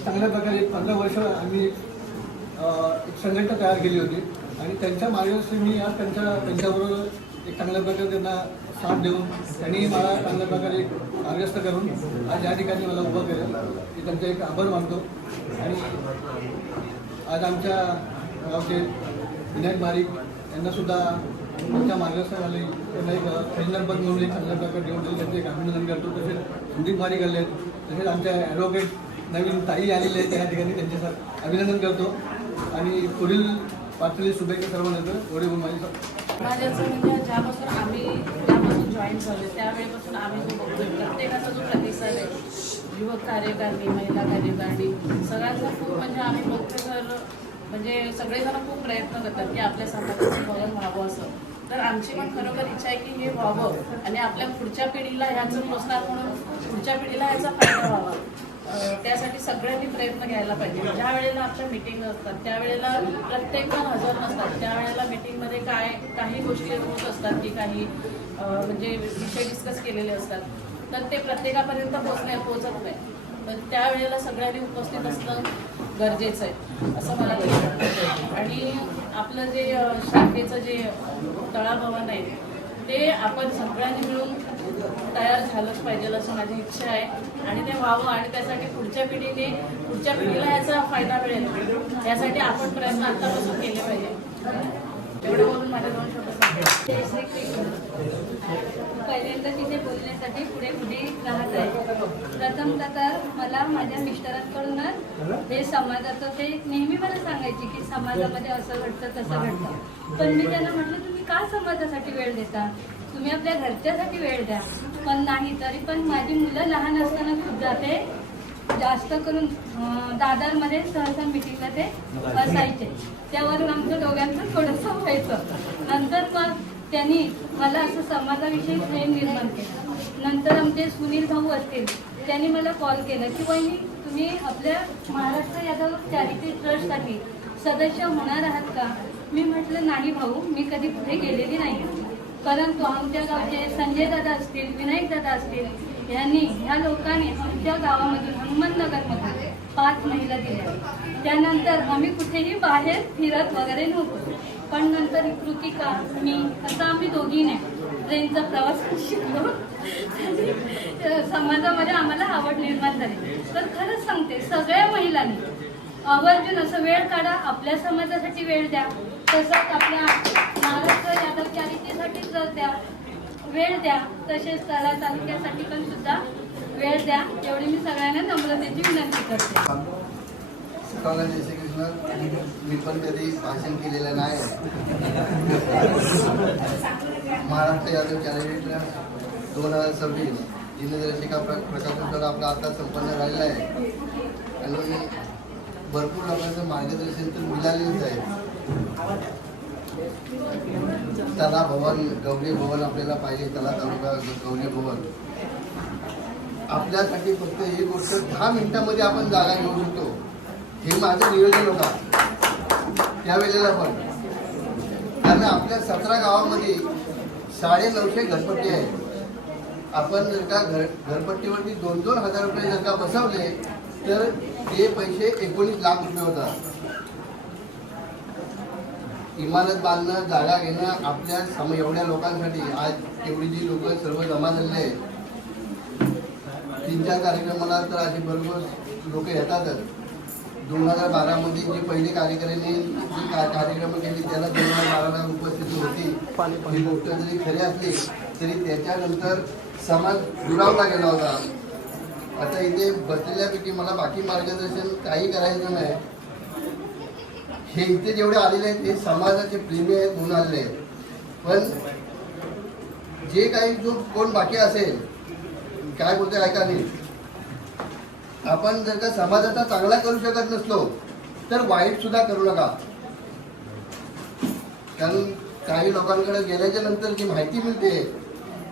चांगल्या प्रकारे 15 वर्ष आम्ही एक संघटना तयार केली होती आणि त्यांच्या मार्गदर्शनाने मी आज त्यांच्याबरोबर एक चांगल्या प्रकारे त्यांना साथ देऊन त्यांनी मला चांगल्या प्रकारे मार्गस्थ करून आज या ठिकाणी मला उभं केलं. मी त्यांचा एक आभार मानतो. आणि आज आमच्या गावचे विनायक बारीक यांनासुद्धा त्यांच्या मार्गदर्शनाखाली त्यांना एक खजिनापद म्हणून एक चांगल्या प्रकारे देऊन दिले, त्यांचे एक अभिनंदन करतो. तसेच संदीप बारीक आले आहेत, तसेच आमच्या ॲडव्होकेट नवीन ताई आलेले आहेत, त्या ठिकाणी त्यांचे अभिनंदन करतो आणि पुढील पातळी शुभेच्छा सर्वांना देतो. एवढे बोल माझे माझ्याचं म्हणजे ज्यापासून जॉईन झाले त्यावेळेपासून आम्ही जो बघतोय प्रत्येकाचा जो प्रतिसाद आहे, युवक कार्यकारिणी, महिला कार्यकारिणी, सगळ्यांचा खूप म्हणजे आम्ही बघतोय तर म्हणजे सगळेजण खूप प्रयत्न करतात की आपल्या समाजाचं भवन व्हावं असं. तर आमची पण खरोखर इच्छा आहे की हे व्हावं आणि आपल्या पुढच्या पिढीला ह्याचं प्रोत्साहन म्हणून पुढच्या पिढीला ह्याचा फायदा व्हावा. त्यासाठी सगळ्यांनी प्रयत्न घ्यायला पाहिजे. ज्या वेळेला आपल्या मिटिंग असतात त्यावेळेला प्रत्येकजण हजर नसतात, त्यावेळेला मिटिंगमध्ये काही गोष्टी होत असतात की काही म्हणजे विषय डिस्कस केलेले असतात, तर ते प्रत्येकापर्यंत पोहोचत नाही. तर त्यावेळेला सगळ्यांनी उपस्थित असणं गरजेचं आहे असं मला वाटतं. आणि आपलं जे शाखेचं जे तळाभवन आहे ते आपण सगळ्यांनी मिळून तयार झालंच पाहिजे असं माझी इच्छा आहे आणि ते व्हावं आणि त्यासाठी पुढच्या पिढीला याचा फायदा मिळेल यासाठी आपण प्रयत्न आतापासून केले पाहिजे. एवढं बोलून माझे 2 शब्द सांगते. जय श्री कृष्ण. पहिल्यांदा तिथे बोलण्यासाठी पुढे राहत आहे. प्रथमतः तर मला माझ्या मिस्टरांकडूनच हे समाजाचं ते नेहमी मला सांगायचे की समाजामध्ये असं घडतं तसं घडतं, पण मी त्यांना म्हटलं तुम्ही का समाजासाठी वेळ देता, तुम्ही आपल्या घरच्यासाठी वेळ द्या. पण नाही, तरी पण माझी मुलं लहान असताना सुद्धा ते जास्त करून दादरमध्ये सहसा मिटिंगला ते असायचे, त्यावरून आमचं दोघांचं थोडंसं व्हायचं. नंतर मग त्यांनी मला असं समाजाविषयी प्रेम निर्माण केलं. नंतर आमचे सुनील भाऊ असतील, त्यांनी मला कॉल केला की वहिनी तुम्ही आपल्या महाराष्ट्र यादव चॅरिटी ट्रस्टसाठी सदस्य होणार आहात का? मी म्हटलं नाही भाऊ, मी कधी पुढे गेलेली नाही, परंतु आमच्या गावचे संजय दादा असतील, विनायक दादा असतील, यांनी ह्या लोकांनी आमच्या गावामधून अहमदनगरमध्ये 5 महिला दिल्या. त्यानंतर आम्ही कुठेही बाहेर फिरत वगैरे नव्हतो, पण नंतर कृतिका मी असं आम्ही दोघीने ट्रेनचा प्रवास शिकलो. समाजामध्ये आम्हाला आवड निर्माण झाली. तर खरंच सांगते, सगळ्या महिलांनी आवर्जून असं वेळ काढा, आपल्या समाजासाठी वेळ द्या, तसंच आपल्या महाराष्ट्र यादव चॅरिटीसाठी द्या, वेळ द्या, तसेच तळा तालुक्यासाठी पण सुद्धा वेळ द्या, एवढी मी सगळ्यांना नम्रतेची विनंती करते. सकाळला जय श्री कृष्ण. मी पण कधी भाषण केलेलं नाही. महाराष्ट्र यादव चॅरिटी ट्रस्ट 2026 दिनदर्शिका प्रकाशन आपला आता संपन्न झालेला आहे आणि भरपूर लोकांचं मार्गदर्शन तर मिळालेलंच आहे. तला भवन, गौरी भवन आपल्याला पाहिजे, तला तालुका गौरी भवन. आपल्यासाठी फक्त ही गोष्ट 10 मिनिटांमध्ये आपण जागा घेऊ शकतो. हे माझं नियोजन होता त्यावेळेला पण, कारण आपल्या 17 गावामध्ये 950 घरपट्टी आहे. आपण जर का घरपट्टीवरती 2-2 हजार रुपये जर का बसवले तर ते पैसे 19 लाख रुपये होतात. इमारत बांधणं, जागा घेणं आपल्या एवढ्या लोकांसाठी, आज एवढी जी लोक सर्व जमा झालेले आहेत, 3-4 कार्यक्रमाला तर अशी बरोबर लोक येतातच. 2012 मध्ये जी पहिली कार्यकर्त्यांनी जी कार्यक्रम केली त्याला 2012ला उपस्थिती होती. ही गोष्ट जरी खरी असली तरी त्याच्यानंतर समाज दुरावला गेला होता. आता इथे बसलेल्यापैकी मला बाकी मार्गदर्शन काही करायचं नाही. हे इथे जेवढे आलेले आहेत ते समाजाचे प्रेमी आहेत म्हणून आलेले आहेत. पण जे काही जो कोण बाकी असेल, काय बोलते ऐका नाही, आपण जर का समाजाचा चांगला करू शकत नसलो तर वाईट सुद्धा करू नका. कारण काही लोकांकडे गेल्याच्या नंतर जी माहिती मिळते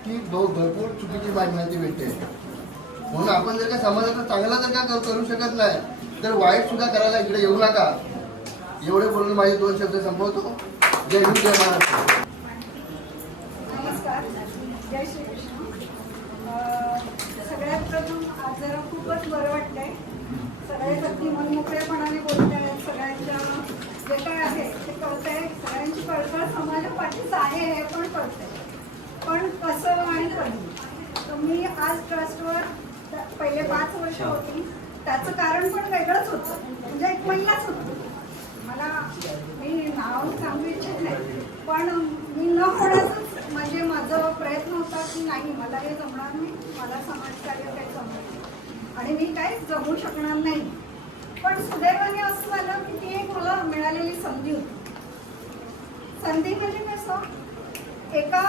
ती भरपूर चुकीची माहिती मिळते. म्हणून आपण जर का समाजाचा चांगला जर का करू शकत नाही तर वाईट सुद्धा करायला इकडे येऊ नका. एवढे बोलून माझे 2 शब्द संपवतो. जय हिंद, जय महाराष्ट्र. नमस्कार, जय श्री कृष्ण. सगळ्यात प्रथम आज जरा खूपच बरं वाटतंय. सगळे अगदी मनमोकळेपणाने बोलत आहेत. सगळ्यांच्या जे काय आहे ते कळतंय. सगळ्यांची कळकळ समाजापाठीच आहे हे पण कळतंय. पण कसं आणि कधी, तर मी आज ट्रस्टवर पहिले 5 वर्ष होती. त्याचं कारण पण वेगळंच होतं, म्हणजे एक महिलाच होती. मला मी नाव सांगू इच्छित नाही, पण मी न होण्याचंच म्हणजे माझा प्रयत्न होता की नाही मला हे जमणार नाही, मला समाजकार्य काही जमणार नाही आणि मी काही जमू शकणार नाही. पण सुदैवाने असं झालं की ती एक मला मिळालेली संधी होती. संधी म्हणजे कसं, एका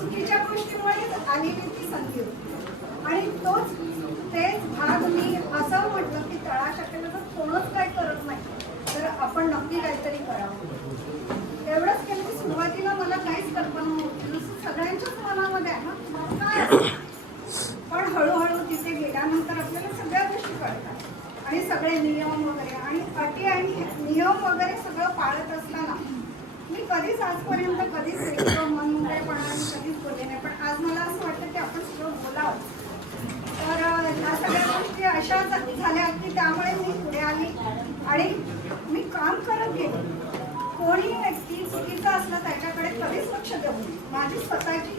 चुकीच्या गोष्टीमुळेच आलेली ती संधी होती आणि तेच भाग मी असं म्हटलं की तळाशाखेला जर कोणच काही करत नाही तर आपण नक्की काहीतरी करावं. एवढंच केलं की सुरुवातीला मला काहीच कल्पना नव्हती, जसं सगळ्यांच्याच मनामध्ये आहे ना काय, पण हळूहळू तिथे गेल्यानंतर आपल्याला सगळ्या गोष्टी कळतात आणि सगळे नियम वगैरे आणि अटी आणि नियम वगैरे सगळं पाळत असताना मी कधीच आजपर्यंत कधीच मन मोकळेपणाने कधीच बोलले नाही. पण आज मला असं वाटतं की आपण सगळं बोलावं. तर ह्या सगळ्या गोष्टी अशा झाल्या की त्यामुळे मी पुढे आली आणि मी काम करत गेले. कोणी व्यक्ती चुकीचा असला त्याच्याकडे कधीच लक्ष देऊ नये. माझी स्वतःची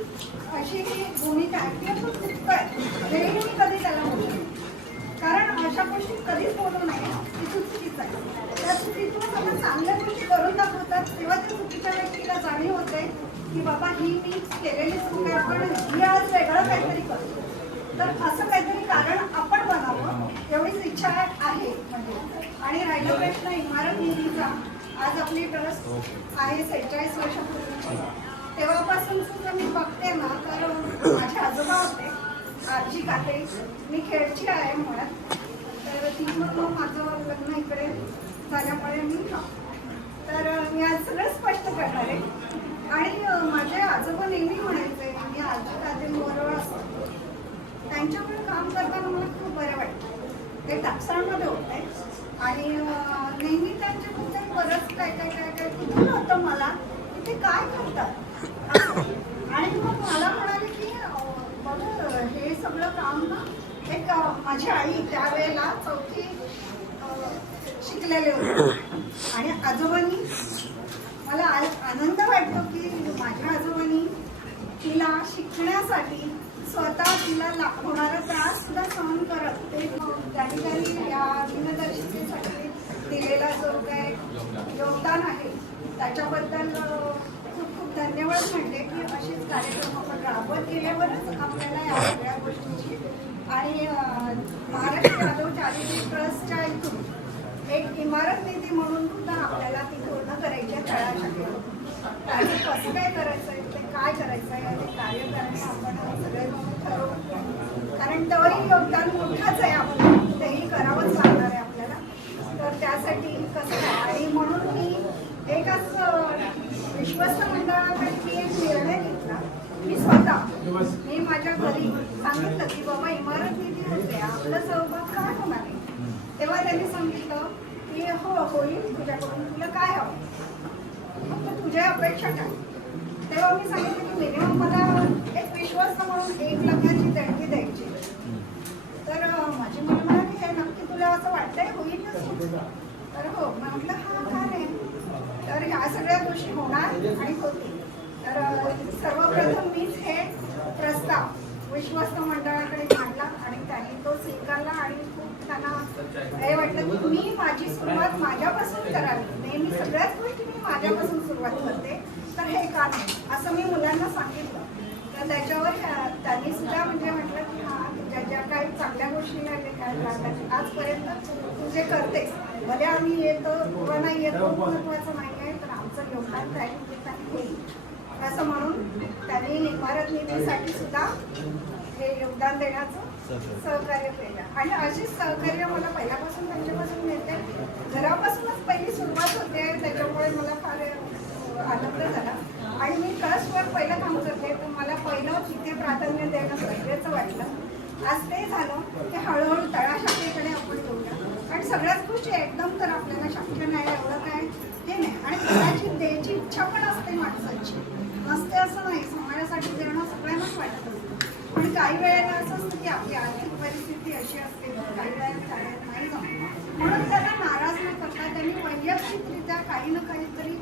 अशी ही भूमिका आहे की आपण चुकतोय तरी मी कधी त्याला बोलू नये, कारण अशा गोष्टी कधीच बोलू नये की तू चुकीचं आहे. त्या चुकीतून आपण चांगल्या गोष्टी करून दाखवतात तेव्हा त्या चुकीच्या व्यक्तीला जाणीव होते की बाबा ही मी केलेली चूक आहे, पण ही आज वेगळं काहीतरी करतो. तर असं काहीतरी कारण आपण बनावं एवढीच इच्छा आहे म्हणजे. आणि राहिला प्रश्न इमारत निधीचा, आज आपली ट्रस्ट आहे 46 वर्षापूर्वी. तेव्हापासून सुद्धा मी बघते ना तर माझे आजोबा होते, आजी काटे, मी खेडची आहे मुळात. तर तिथून माझं लग्न इकडे झाल्यामुळे मी तर मी आज सगळं स्पष्ट करणार आहे. आणि माझे आजोबा नेहमी म्हणायचे, मी आजोबाबरोबर असतो, त्यांच्याकडे काम करताना मला खूप बरं वाटतं. ते टाकसाळमध्ये होते आणि नेहमी त्यांच्याबद्दल बरंच काय कुठून होतं मला की ते काय करतात असं. आणि मग मला म्हणाले की बघ हे सगळं काम ना एक माझी आई त्यावेळेला 4थी शिकलेले होते आणि आजोबांनी मला आनंद वाटतो की माझ्या आजोबांनी तिला शिकण्यासाठी स्वतः तिला होणारा त्रास सुद्धा सहन करत ते त्या ठिकाणी या दिनदर्शिकेसाठी दिलेला जो काय योगदान आहे त्याच्याबद्दल खूप खूप धन्यवाद म्हणते की असेच कार्यक्रम आपण राबवत गेल्यावरच आपल्याला या सगळ्या गोष्टींची आणि महाराष्ट्र यादव चॅरिटी ट्रस्टच्या इथून एक इमारत निधी म्हणून सुद्धा आपल्याला ती पूर्ण करायची आहे तळाशाखेला. आणि कसं काय करायचं आहे ते काय करायचं आहे आणि कार्य करायचं आपण सगळे ठरवू, कारण तोही योगदान मोठंच आहे आपलं, तेही करावंच लागणार आहे आपल्याला. तर त्यासाठी कसं काय आणि म्हणून मी एकच विश्वस्त मंडळाकडे मी एक निर्णय घेतला. मी माझ्या घरी सांगितलं की बाबा इमारत निधी होते आपला सहभाग काय होणार आहे. तेव्हा त्यांनी सांगितलं की हो होईल तुझ्याकडून, तुला काय हवं फक्त तुझ्या अपेक्षा काय. तेव्हा मी सांगितलं की मिनिमम मला एक विश्वास म्हणून 1 लाखाची देणगी द्यायची. तर माझी मुलं म्हणाली हे नक्की तुला असं वाटतंय होईल ना. तर हो म्हटलं हा का नाही. तर ह्या सगळ्या गोष्टी होणार आणि होतील. तर सर्वप्रथम मीच हे प्रस्ताव विश्वस्त मंडळाकडे मांडला आणि त्यांनी तो स्वीकारला आणि खूप त्यांना हे वाटलं की मी माझी सुरुवात माझ्यापासून करावी. नेहमी सगळ्याच गोष्टी मी माझ्यापासून सुरुवात करते तर हे का नाही असं मी मुलांना सांगितलं. तर त्याच्यावर त्यांनी सुद्धा म्हणजे म्हटलं की हा तुझ्या ज्या काही चांगल्या गोष्टी लागल्या काय लागल्या आजपर्यंत तू जे करतेस भले आम्ही येतो किंवा नाही येतो महत्त्वाचं नाही आहे तर आमचं योगदान त्याने होईल असं म्हणून त्यांनी इमारत निधीसाठी सुद्धा हे योगदान देण्याचं सहकार्य केलं. आणि अशीच सहकार्य मला पहिल्यापासून त्यांच्यापासून मिळते. घरापासूनच पहिली सुरुवात होते त्याच्यामुळे मला फार आनंद झाला. आणि मी ट्रस्टवर पहिलं काम करते तर मला पहिलं तिथे प्राधान्य देणं गरजेचं वाटलं. आज ते झालं की हळूहळू तळाशाखेकडे आपण येऊया. आणि सगळ्याच गोष्टी एकदम तर आपल्याला शक्य नाही एवढं काय हे नाही. आणि कदाचित द्यायची इच्छा पण असते माणसाची, नसते असं नाही. समाजासाठी देणं सगळ्यांनाच वाटत असतं. पण काही वेळेला असं असतं की आपली आर्थिक परिस्थिती अशी असते काही वेळेला शाळेत नाही जमत. म्हणून त्यांना नाराज न करता त्यांनी वैयक्तिकरित्या काही ना काहीतरी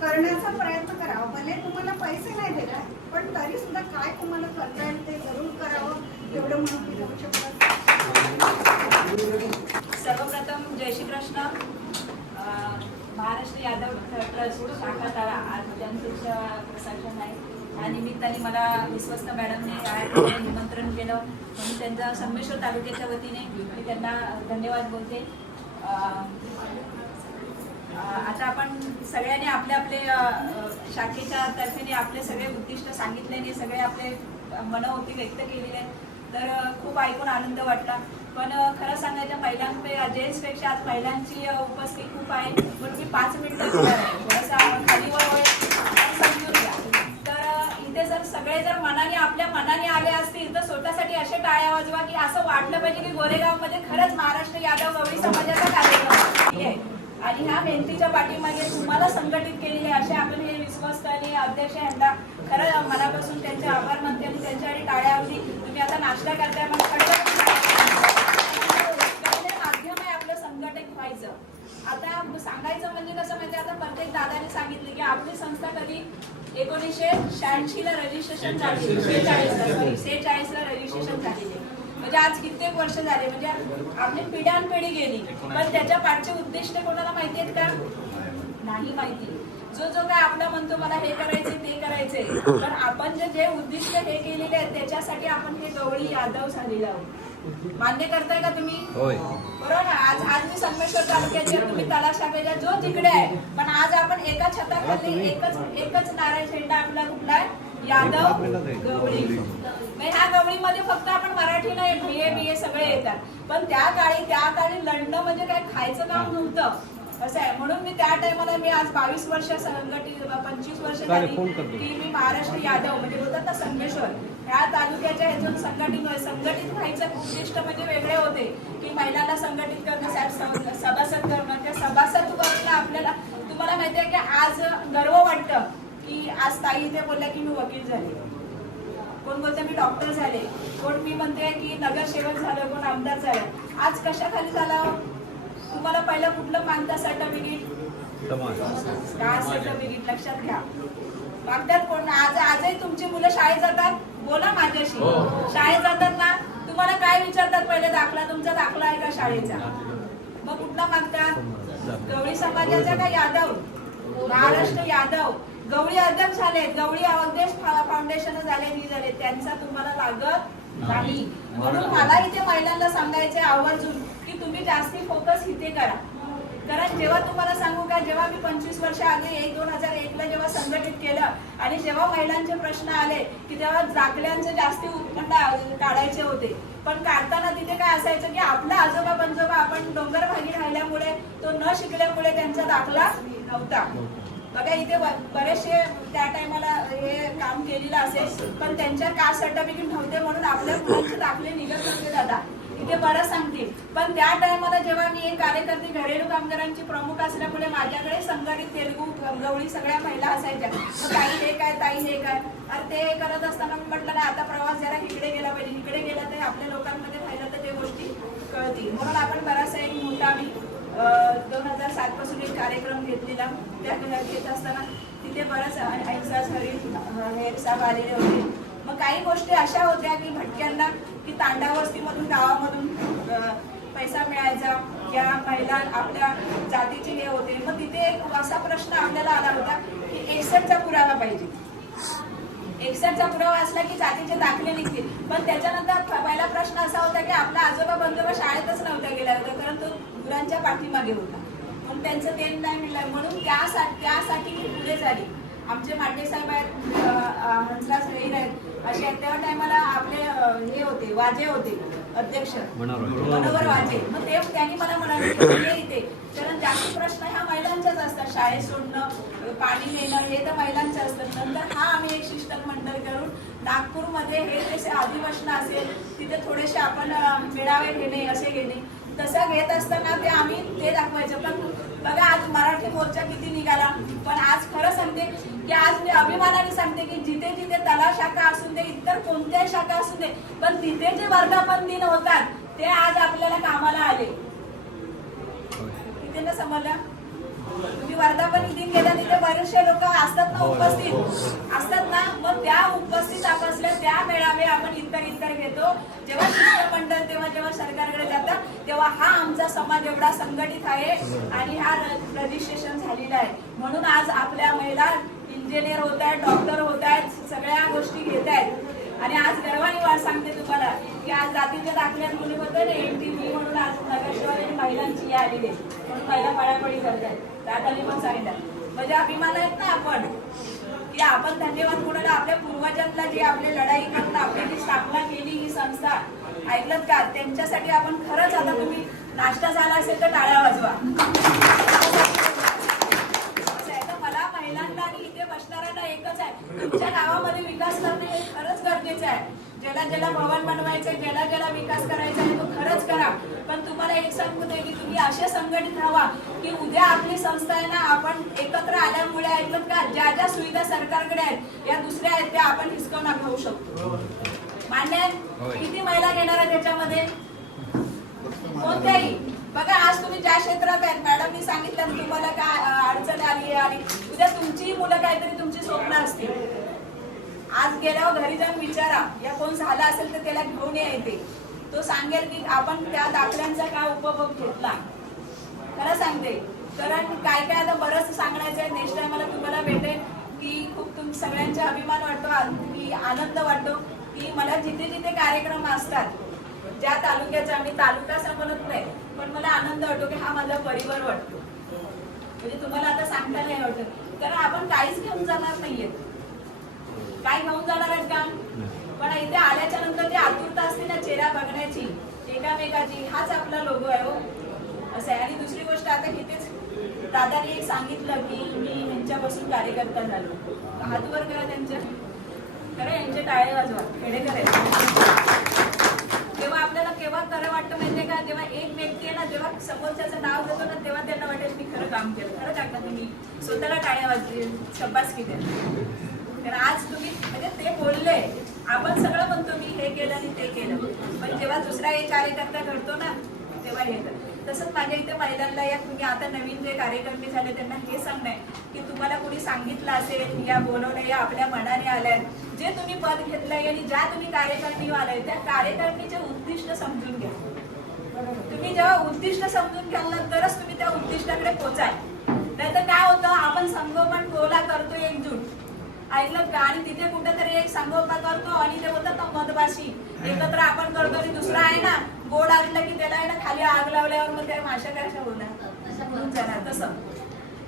करण्याचा प्रयत्न करावा. भले तुम्हाला पैसे नाही देता पण तरी सुद्धा काय तुम्हाला करता येईल ते जरूर करावं एवढं म्हणून मी देऊ शकतो. सर्वप्रथम जय श्री कृष्ण. महाराष्ट्र यादव ट्रस्ट शाखा तारा आज जनतेच्या प्रशासन आहे आणि निमित्ताने मला विश्वस्त मॅडमने निमंत्रण केलं म्हणून त्यांचा संगमेश्वर तालुक्याच्या वतीने मी त्यांना धन्यवाद बोलते. आता आपण सगळ्यांनी आपले आपले शाखेच्या तर्फेने आपले सगळे उद्दिष्ट सांगितलेले सगळे आपले मनोवृत्ती व्यक्त केलेले आहेत. तर खूप ऐकून आनंद वाटला. पण खरं सांगायचं महिलांपेक्षा जेंट्सपेक्षा आज महिलांची उपस्थिती खूप आहे म्हणून मी 5 मिनिटं थोडंसं खालीवर समजून घ्या. तर इथे जर सगळे जर आपल्या मनाने आले असतील तर स्वतःसाठी असे टाळ्या वाजवा की असं वाटलं पाहिजे की गोरेगावमध्ये खरंच महाराष्ट्र यादव गवळी समाजाचा कार्यक्रम आहे. आणि ह्या मेहनतीच्या पाठीमागे तुम्हाला संघटित केलेले असे आपण हे विश्वस्त आणि अध्यक्ष यांना खरं मनापासून त्यांचे आभार मानते आणि त्यांच्यासाठी टाळ्यावधी. तुम्ही आता नाश्ता करताय मग माध्यम आहे आपलं संघटक व्हायचं. आता सांगायचं म्हणजे कसं माहिती आता प्रत्येक दादाने सांगितले की आपली संस्था कधी 1986ला रजिस्ट्रेशन झालेली 46ला रजिस्ट्रेशन झालेले म्हणजे आज कित्येक वर्ष झाले म्हणजे आपली पिढ्यानपिढी गेली. पण त्याच्या पाठचे उद्दिष्ट कोणाला माहिती आहेत का? नाही माहिती. जो काय आपला म्हणतो मला हे करायचे ते करायचे पण आपण जे उद्दिष्ट हे केलेले आहेत त्याच्यासाठी आपण हे गवळी यादव झालेलं आहोत. मान्य करताय का तुम्ही? बरोबर ना. आज मी संगमेश्वर तालुक्याचे तुम्ही तळाशाखेच्या जो जिकडे आहे पण आज आपण एका छताखाली एकच नारायण झेंडा आपला कुठला आहे? यादव गवळी. ह्या गवळीमध्ये फक्त आपण मराठी नाही BA सगळे येतात. पण त्या काळी लढणं म्हणजे काय खायचं काम नव्हतं. असं आहे. म्हणून मी त्या टायमाला मी आज 22 वर्ष संघटित 25 वर्ष झाली की मी महाराष्ट्र यादव म्हणजे बोलतात ना संगमेश्वर ह्या तालुक्याच्या ह्यातून संघटित व्हायचं उद्दिष्ट म्हणजे वेगळे होते की महिलांना संघटित करणं, सभासद करणं. त्या सभासद करणं आपल्याला तुम्हाला माहिती आहे की आज गर्व वाटतं की आज ताई इथे बोलल्या की मी वकील झाले, कोण बोलते मी डॉक्टर झाले, कोण मी म्हणते की नगरसेवक झालं, कोण आमदार झालं. आज कशाखाली झालं? तुम्हाला पहिलं कुठलं मागतं सर्टिफिकेट? कास्ट सर्टिफिकेट लक्षात घ्या. मागतात कोण? आजही तुमची मुलं शाळेत जातात, बोला माझ्याशी. शाळेत जातात ना, तुम्हाला काय विचारतात? पहिले दाखला, तुमचा दाखला आहे का शाळेचा? मग कुठला मागतात? गवळी समाजाचा का यादव? महाराष्ट्र यादव. गवळी अध्यक्ष झाले, गवळी अध्यक्ष फाउंडेशन झाले, मी झाले, त्यांचा तुम्हाला लागत नाही. म्हणून मला इथे महिलांना सांगायचे आवर्जून की तुम्ही जास्ती फोकस इथे करा. कारण जेव्हा तुम्हाला सांगू का, जेव्हा मी 25 वर्ष आधी 2001 ला जेव्हा संघटित केलं आणि जेव्हा महिलांचे प्रश्न आले की तेव्हा दाखल्यांचे जास्ती उत्पन्न काढायचे होते. पण काढताना तिथे काय असायचं की आपला आजोबा पंजोबा आपण डोंगर भागी राहिल्यामुळे, तो न शिकल्यामुळे त्यांचा दाखला नव्हता. बघा इथे बरेचसे त्या टायमाला हे काम केलेलं असेल पण त्यांच्या कास्ट सर्टिफिकेट नव्हते म्हणून आपल्या मुलांचे दाखले निघत नव्हते दादा. इथे बरं सांगतील. पण त्या टायमाला जेव्हा मी एक कार्यकर्ते घरेलू कामगारांची प्रमुख असल्यामुळे माझ्याकडे संघटित तेलुगू गवळी सगळ्या महिला असायच्या. ताई हे काय, ताई हे काय. अरे ते करत असताना मी म्हटलं नाही आता प्रवास जरा इकडे गेला पाहिजे, इकडे गेला तर आपल्या लोकांमध्ये पाहिलं तर ते गोष्टी कळतील. म्हणून आपण बराचसा एक मोठा आम्ही 2007 पासून एक कार्यक्रम घेतलेला. त्या घेत असताना तिथे बराच ऐकसास हेर साहेब आलेले होते. मग काही गोष्टी अशा होत्या की भटक्यांना की तांडा वस्तीमधून गावामधून पैसा मिळायचा, या महिला आपल्या जातीचे हे होते. मग तिथे एक असा प्रश्न आपल्याला आला होता की 61चा पुरावा पाहिजे. 61चा पुरावा असला की जातीचे दाखले निघतील. पण त्याच्यानंतर पहिला प्रश्न असा होता की आपला आजोबा बंधोबा शाळेतच नव्हता गेला होता कारण तो गुरांच्या पाठीमागे होता. पण त्यांचं ते नाही मिळालं म्हणून त्यासाठी मी पुढे झाली. आमचे मांडे साहेब आहेत, हंसराज रईर आहेत, असे त्या टायमाला आपले हे होते, वाजे होते अध्यक्ष मनोहर वाजे. मग ते त्यांनी मला म्हणाले इथे कारण जास्त प्रश्न ह्या महिलांच्याच असतात. शाळेत सोडणं, पाणी नेणं हे तर महिलांचे असतात. नंतर हा आम्ही एक शिष्टमंडळ करून नागपूरमध्ये हे जसे अधिवेशन असेल तिथे थोडेसे आपण मेळावे घेणे असे घेणे तसं घेत असताना ते आम्ही ते दाखवायचं. पण बघा आज मराठी मोर्चा किती निघाला. पण आज खरं सांगते की आज मी अभिमानाने सांगते की जिथे जिथे तलाव शाखा असू दे, इतर कोणत्याही शाखा असू दे, पण तिथे जे वर्धापन दिन होतात ते आज आपल्याला कामाला आले. तिथे ना समजलं तुम्ही वर्धापन दिन गेला तिथे बरेचसे लोक असतात ना, उपस्थित असतात ना. मग त्या उपस्थित असल्या त्या मेळावे आपण इतर घेतो. जेव्हा शिष्टमंडळ जेव्हा सरकारकडे जातात तेव्हा हा आमचा समाज एवढा संघटित आहे आणि हा रजिस्ट्रेशन झालेला आहे. म्हणून आज आपल्या महिला इंजिनियर होत आहेत, डॉक्टर होत आहेत, सगळ्या गोष्टी घेत आहेत. आणि आज गर्वाने सांगते तुम्हाला की आज जातीच्या दाखल्यात मुली बद्दल MTV म्हणून आज नगरसेवक आणि महिलांची आलेली म्हणून महिला पळापळी करत आहेत. दादांनी पण सांगितलं म्हणजे अभिमान आहेत ना आपण की आपण धन्यवाद कोणाला आपल्या पूर्वजांना जी आपली लढाई करून आपली जी स्थापना केली ही संस्था ऐकलत का त्यांच्यासाठी आपण खरंच आता तुम्ही नाश्ता झाला असेल तर टाळ्या वाजवा. मला महिलांना आणि इथे बसणाऱ्यांना एकच आहे तुमच्या गावामध्ये विकास करणे हे खरंच गरजेचं आहे. ज्याला भवन बनवायचंय, ज्याला विकास करायचा आहे तो खरंच करा. पण तुम्हाला एक सांगते की तुम्ही असे संघटित राहा की उद्या आपली संस्था आहे ना आपण एकत्र आल्यामुळे ऐकलं का ज्या सुविधा सरकारकडे आहेत या दुसऱ्या आहेत त्या आपण हिसकावून खाऊ शकतो. मान्य आहे? किती महिला घेणार आहे त्याच्यामध्ये? कोणत्याही. बघा आज तुम्ही ज्या क्षेत्रात आहेत मॅडमनी सांगितलं तुम्हाला काय अडचण आली आणि उद्या तुमची मुलं काहीतरी तुमची स्वप्न असतील. आज गेल्यावर घरी जाऊन विचारा या कोण झाला असेल तर त्याला घेऊन येते. तो सांगेल की आपण त्या दाखल्यांचा काय उपभोग घेतला. खरं सांगते कारण काय आता बरंच सांगण्याचं आहे. नेक्स्ट टाइम मला तुम्हाला भेटेल की खूप सगळ्यांचा अभिमान वाटतो की आनंद वाटतो की मला जिथे जिथे कार्यक्रम असतात ज्या तालुक्याचा मी तालुका असं म्हणत नाही पण मला आनंद वाटतो की हा माझा परिवार वाटतो. म्हणजे तुम्हाला आता सांगता नाही वाटत कारण आपण काहीच घेऊन जाणार नाहीये. काय घेऊन जाणार आहेत का? पण इथे आल्याच्या नंतर जी आतुरता असते ना चेहरा बघण्याची एकामेकाची हाच आपला लोगो आहे हो असं आहे. आणि दुसरी गोष्ट आता इथेच दादाने एक सांगितलं की मी ह्यांच्यापासून कार्यकर्ता झालो. हात वर करा त्यांच्या, खरं यांचे टाळे वाजवा, खेडेकर आहेत. तेव्हा आपल्याला केव्हा खरं वाटतं माहितीये का, जेव्हा एक व्यक्ती आहे ना, जेव्हा समोरच्याचं नाव देतो ना, तेव्हा त्यांना वाटेल मी खरं काम केलं. खरं टाकलं तुम्ही, स्वतःला टाळ्या वाजली, शब्बासकी द्या. तर आज तुम्ही म्हणजे ते बोलले, आपण सगळं म्हणतो मी हे केलं आणि ते केलं, पण जेव्हा दुसरा एक कार्यकर्ता घडतो ना, तेव्हा हे करतो. तसंच माझ्या इथे महिलांना या तुम्ही आता नवीन जे कार्यकर्ते झाले त्यांना हे सांगणं आहे की तुम्हाला कोणी सांगितलं असेल या बोलवलं या आपल्या मनाने आल्यात, जे तुम्ही पद घेतलंय आणि ज्या तुम्ही कार्यकारिणी आलाय त्या कार्यकारिणीचे उद्दिष्ट समजून घ्या. तुम्ही जेव्हा उद्दिष्ट समजून घ्याल ना तरच तुम्ही त्या उद्दिष्टाकडे पोचाल. नाहीतर काय होतं, आपण संगोपन गोला करतो एकजूट, ऐकलं का, आणि तिथे कुठेतरी एक संगोपन करतो आणि ते बोलतात मधमाशी एकत्र आपण करतो आणि दुसरा आहे ना गोड आणलं की त्याला आहे ना खाली आग लावल्यावर मग त्या माशा कशा होणार, म्हणून जाणार तसं.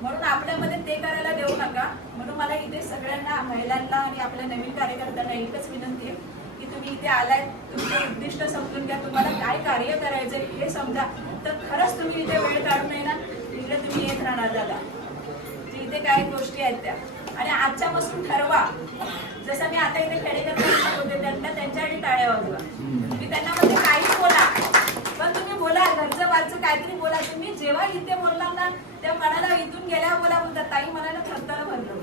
म्हणून आपल्यामध्ये ते करायला देऊ नका. म्हणून मला इथे सगळ्यांना महिलांना आणि आपल्या नवीन कार्यकर्त्यांना एकच विनंती आहे की तुम्ही इथे आलाय, तुमचं उद्दिष्ट समजून घ्या, तुम्हाला काय कार्य करायचंय हे समजा, तर खरंच तुम्ही इथे वेळ काढून आहे ना इकडे तुम्ही येत राहणार दादा. इथे काही गोष्टी आहेत त्या, आणि आजच्यापासून ठरवा. जसं मी आता इथे खेडेकर्त्यांना होते त्यांना त्यांच्यासाठी टाळ्या वाजवा. तुम्ही त्यांना म्हणजे काही बोला, पण तुम्ही बोला, घरचं वारचं काहीतरी बोला. तुम्ही जेव्हा इथे बोलणार ना त्या मनाला इथून गेल्यावर बोला, बोलतात ताई मनाला थरथर भरलं,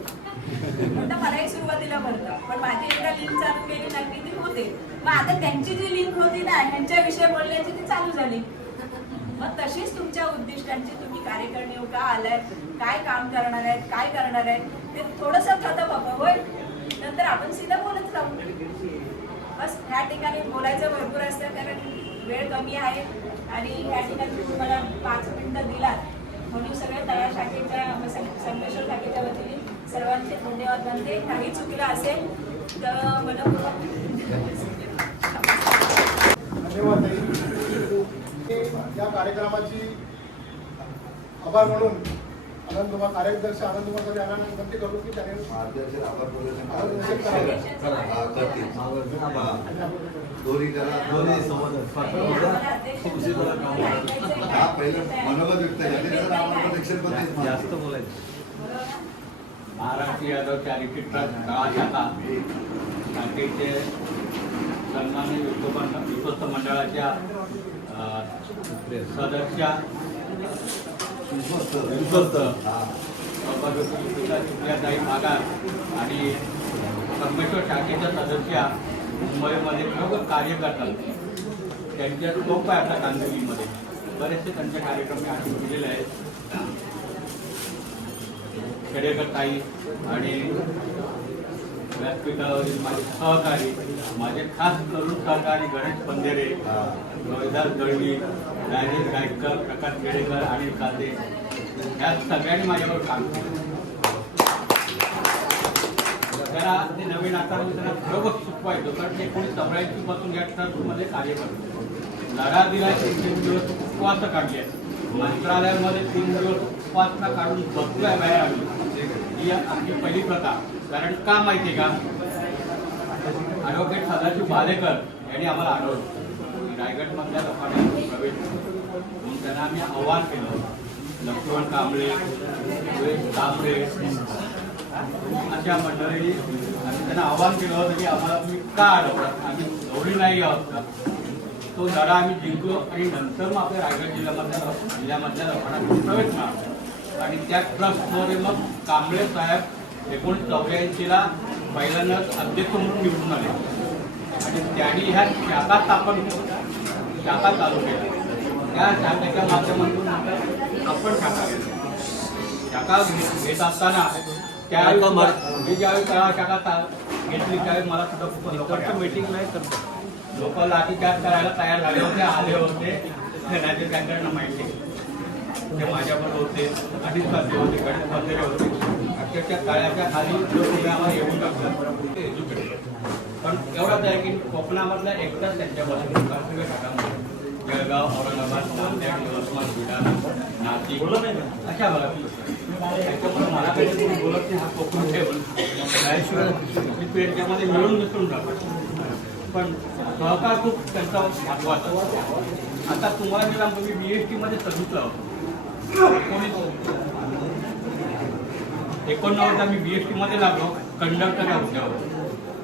म्हणतं मलाही सुरुवातीला भरतं, पण माझी एकदा लिंक चालू केली ना की ती होते. मग आता त्यांची जी लिंक होती ना ह्यांच्याविषयी बोलण्याची ती चालू झाली. मग तशीच तुमच्या उद्दिष्टांची तुम्ही कार्यकारिणी का आलाय, काय काम करणार आहेत, काय करणार आहेत ते थोडंसं खतं बघा होय, नंतर आपण सीधा बोलत राहू. बस ह्या ठिकाणी बोलायचं भरपूर असतं कारण वेळ कमी आहे आणि ह्या ठिकाणी तुम्हाला 5 मिनिटं दिलात म्हणून सगळ्या तळा शाखेच्या संगमेश्वर शाखेच्या वतीने सर्वांचे धन्यवाद मानते. काही चुकलं असेल तर मनपूर्वक धन्यवाद. या कार्यक्रमाची आभार म्हणून आनंदकुमार कार्याध्यक्ष आनंदकुमार यांना विनंती करतो की त्याने जास्त बोलायचं. महाराष्ट्र यादव चॅरिटी ट्रस्ट तळा शाखा शाखेचे सन्मानित विश्वस्त मंडळाच्या सदस्य सुप्रियाताई मागार आणि संगमेश्वर शाखेच्या सदस्या मुंबईमध्ये लोक कार्य करतात. त्यांच्या स्कोप आहे आपल्या कांदिवलीमध्ये, बरेचसे त्यांचे कार्यक्रम आम्ही केलेले आहेत. खेडेकर ताई आणि व्यासपीठावरील माझे सहकारी, माझे खास तरुण सहकारी गणेश पंधेरे, रोहिदास दळवी, राजेश गायकर, प्रकाश खेडेकर आणि कांदे या सगळ्यांनी माझ्यावर काम केलं. त्याला ते नवीन आकाराने त्यांना बरोबर शिकवायचं कारण 1984 पासून या ट्रस्टमध्ये कार्य करतो. लढा दिला 3 दिवस उपवास काढले, मंत्रालयामध्ये 3 दिवस उपासना काढून बसलोय बाहेर आली. ही आमची पहिली प्रथा. कारण का माहिती आहे का, ॲडव्होकेट सदाशिव भालेकर यांनी आम्हाला अडवलं रायगडमधल्या लोकांना प्रवेश म्हणून त्यांना आम्ही आव्हान केलं. लक्ष्मण कांबळे, सुरेश कांबळे अशा मंडळी आम्ही त्यांना आव्हान केलं होतं की आम्हाला तुम्ही का अडवतात, आम्ही एवढी नाही आहोत का. तो लढा आम्ही जिंकलो आणि नंतर मग आपल्या रायगड जिल्ह्यामधल्या लोकांना प्रवेश मिळाला. आणि त्या ट्रस्टमध्ये मग कांबळे साहेब 1984 पहिल्यांदाच अध्यक्ष म्हणून निवडून आले आणि त्यांनी ह्या शाखा स्थापन शाखा चालू केल्या. त्या शाखेच्या माध्यमातून आपण शाखा घेत असताना त्यावेळी मी ज्यावेळी तळा शाखा घेतली त्यावेळी मला सुद्धा खूप लोकांच्या मीटिंग नाही करतो. लोक लाठीचार्ज करायला तयार झाले होते, आले होते. राजे त्यांना माहिती ते माझ्याबरोबर होते, अडीच साधे होते, गणेश पंधरे होते. अक्षरशः तळ्याच्या खाली लोक आम्हाला येऊन टाकतात एज्युकेटेड. पण एवढंच आहे की कोकणामधल्या एकटाच त्यांच्यापासून सगळ्या शाखांमध्ये जळगाव, औरंगाबाद, नांदेड, यवतमाळ, बुलढाणा, नाशिक अशा भागात. त्याच्यामुळे मला काही कोणी बोलत नाही, हा कोकण ठेवून मी त्याच्यामध्ये मिळून मिसळून टाकतो. पण सहकार खूप त्यांचा महत्वाचा. आता तुम्हाला मी सांगतो मी BST मध्ये सर्व्हिसला होतो. 1989 मी BST मध्ये लागलो कंडक्टर या हुद्द्यावर.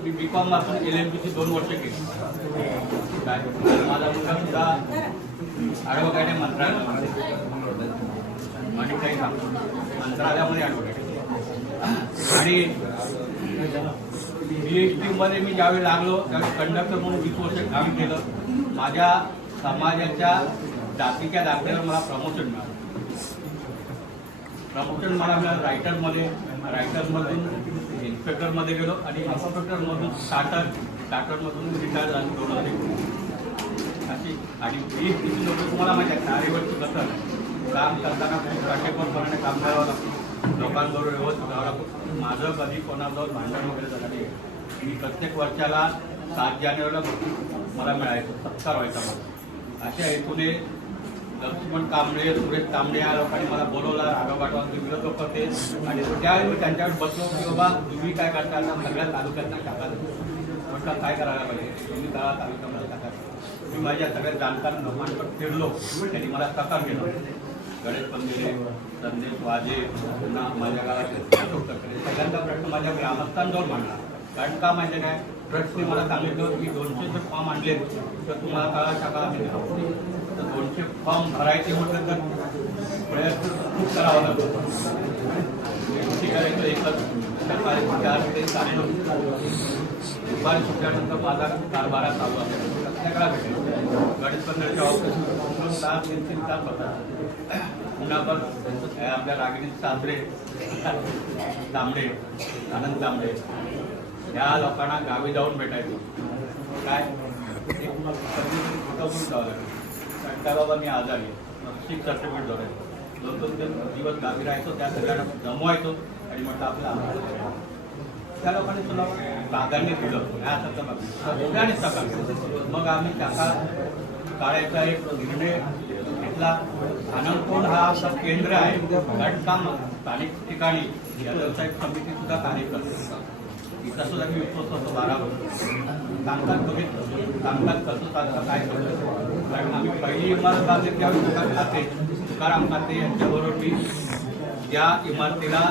मी B.Com पासून LLB 2 वर्ष केली. काय माझा मुलगा सुद्धा ॲडव्होकेट मंत्रालयामध्ये आणि काही काम मंत्रालयामध्ये ॲडव्होकेट आणि BST मध्ये मी ज्यावेळी लागलो त्यावेळी कंडक्टर म्हणून 20 वर्ष काम केलं. माझ्या समाजाच्या जातीच्या दाखल्यावर मला प्रमोशन मिळालं. प्रमोशन मला मिळालं रायटरमधून इन्स्पेक्टरमध्ये गेलो आणि इन्स्पेक्टरमधून स्टार्टरमधून रिटायर झालो 2001 अशी. आणि BSTची लोक तुम्हाला माहिती आहे तारेवरची कसं काम करताना खूप काटेकोरपणाने काम करावं लागतं, लोकांबरोबर व्यवस्थित राहावं लागतं. माझं कधी कोणाजवळ भांडण वगैरे झालं नाही. मी प्रत्येक वर्षाला 7 जानेवारीला मला मिळायचं, सत्कार व्हायचा मला. अशा हेतूने लक्ष्मण कांबळे, सुरेश तांबडे या लोकांनी मला बोलवला, राघवपाटवांचे विरोधक होते आणि त्यावेळी मी त्यांच्यावर बसलो की बाबा तुम्ही काय करता, आता सगळ्या तालुक्यांना टाका. म्हटलं काय करायला पाहिजे, तुम्ही तळा तालुक्यामध्ये टाका. मी माझ्या सगळ्या जाणकार लोकांकडे फिरलो, त्यांनी मला सकार केलं. गणेश पंदिरे, संदेश वाजे, पुन्हा माझ्या गावाचे सगळ्यांचा प्रश्न माझ्या ग्रामस्थांजवळ मांडला. कारण का माहिती काय, ट्रस्टने मला सांगितलं की 200 जर फॉर्म आणले तर तुम्हाला तळा टाका आम्ही देतो. तर 200 फॉर्म भरायचे म्हटलं तर प्रयत्न खूप करावा लागतो. करायचं एकच सकाळी 4 ते 9:30 दुपारी सुटल्यानंतर माझा कारभारा चालू असेल. प्रत्येकाला भेटेल. गणेश पंदिरेच्या ऑफिस 3 तास होतात. पुन्हा पण आपल्या रागिणी सासरे तांबडे, आनंद तांबडे या लोकांना गावी जाऊन भेटायचं. काय काय बाबा मी आजारी आहे, सर्टिफिकेट जोडायचं. 2-3 दिवस गावी राहायचो, त्या सगळ्यांना जमवायचो आणि म्हटलं आपलं त्या लोकांनी तुला प्राधान्य दिलं सगळ्यांनी सकाळ. मग आम्ही शाखा काढायचा एक निर्णय घेतला. आनंदकोंड हा आमचं केंद्र आहे. कारण काम स्थानिक ठिकाणी या व्यावसायिक समिती सुद्धा कार्य करते. इथं सुद्धा मी विश्वस्त होतो 12 वर्ष. कामकाज बघितलं, कामकाज कसं चालतं काय करतं. कारण आम्ही पहिली इमारत बांधली त्यावेळी तुकाराम खाते यांच्याबरोबर मी त्या इमारतीला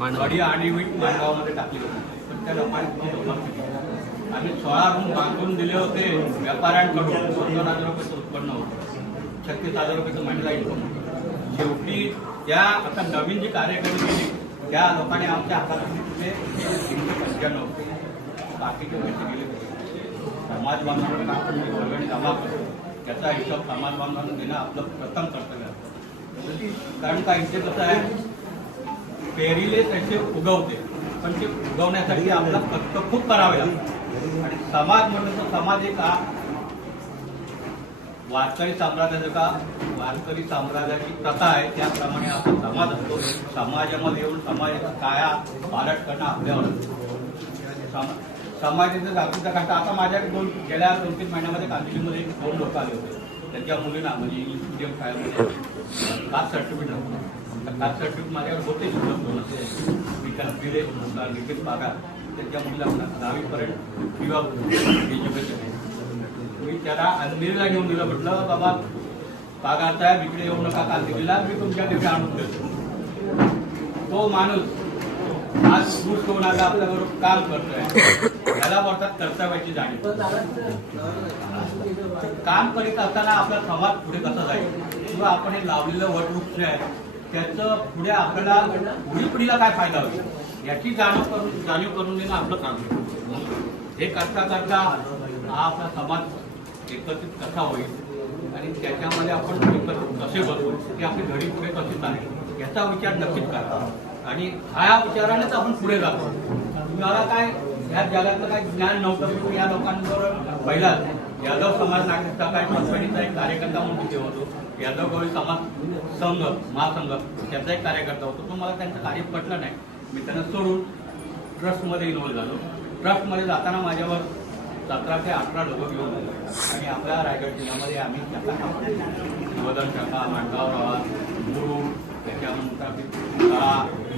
वडी आणि वीट माणगावामध्ये टाकली होती. पण त्या लोकांनी आम्ही 16 रूम बांधून दिले होते व्यापाऱ्यांकडून. 17,000 रुपयाचं उत्पन्न होतं, 36,000 रुपयाचं महिला इन्कम होतं. शेवटी त्या आता नवीन जी कार्यक्रम केली त्या लोकांनी आमच्या हातामध्ये 395 बाकीचे पैसे गेले होते. समाज बांधवांना आपण वर्गणी जमा करतो त्याचा हिशोब समाज बांधवांना देणं आपलं प्रथम कर्तव्य असतं. कारण का इथे कसं आहे, पेरीले त्याचे उगवते, पण ते उगवण्यासाठी आपला कष्ट खूप करावे लागतं. आणि समाज म्हणून तर समाज एक वारकरी साम्राज्याचं का वारकरी साम्राज्याची प्रथा आहे त्याप्रमाणे आपला समाज असतो. समाजामध्ये येऊन समाजाचा काया पालट करणं आपल्यावर असतं. समाजाचं जागृत करता आता माझ्याकडे गेल्या 2-3 महिन्यामध्ये कांदिवलीमध्ये 2 लोक आले होते. त्यांच्या मुलींना म्हणजे इंग्लिश मिडियम शाळेमध्ये कास्ट सर्टिफिकेट होतं. कास्ट सर्टिफिकेट माझ्याकडे होते दोन मी त्याला दिले निखिल पगार. त्यांच्या मुलीला 10वीपर्यंत विभाग एज्युकेशन. मी त्याला अंधेरीला घेऊन दिलं. म्हटलं बाबा पगार साहेब इकडे येऊ नका कांदिवलीला, मी तुमच्या तिथे आणून देतो. तो माणूस आज दूर ठेवून आपल्याबरोबर काम करतोय. त्याला बोलतात कर्तव्याची जाणीव. काम करीत असताना आपला समाज पुढे कसा जाईल किंवा आपण हे लावलेलं वटवृक्ष आहे त्याचं पुढे आपल्याला पुढील पिढीला काय फायदा होईल याची जाणीव करून देणं आपलं काम. हे करता करता हा आपला समाज एकत्रित कसा होईल आणि त्याच्यामध्ये आपण एकत्रित कसे बसू की आपली घडी पुढे कशी चालेल याचा विचार नक्कीच करा. आणि ह्या विचारानेच आपण पुढे जातो. तुम्हाला काय ह्या जगातलं काही ज्ञान नव्हतं. पण या लोकांबरोबर पहिला यादव समाज नागरिक सहकारी कंपनीचा एक कार्यकर्ता म्हणून तिथे होतो. यादव गवळी समाज संघ महासंघ त्याचा एक कार्यकर्ता होतो. तो मला त्यांचं कार्य पटलं नाही. मी त्यांना सोडून ट्रस्टमध्ये इन्व्हॉल्व झालो. ट्रस्टमध्ये जाताना माझ्यावर 17 ते 18 लोक घेऊन आले आणि आपल्या रायगड जिल्ह्यामध्ये आम्ही शाखा निवदन शाखा माणगाव रावा गुरु त्याच्यानंतर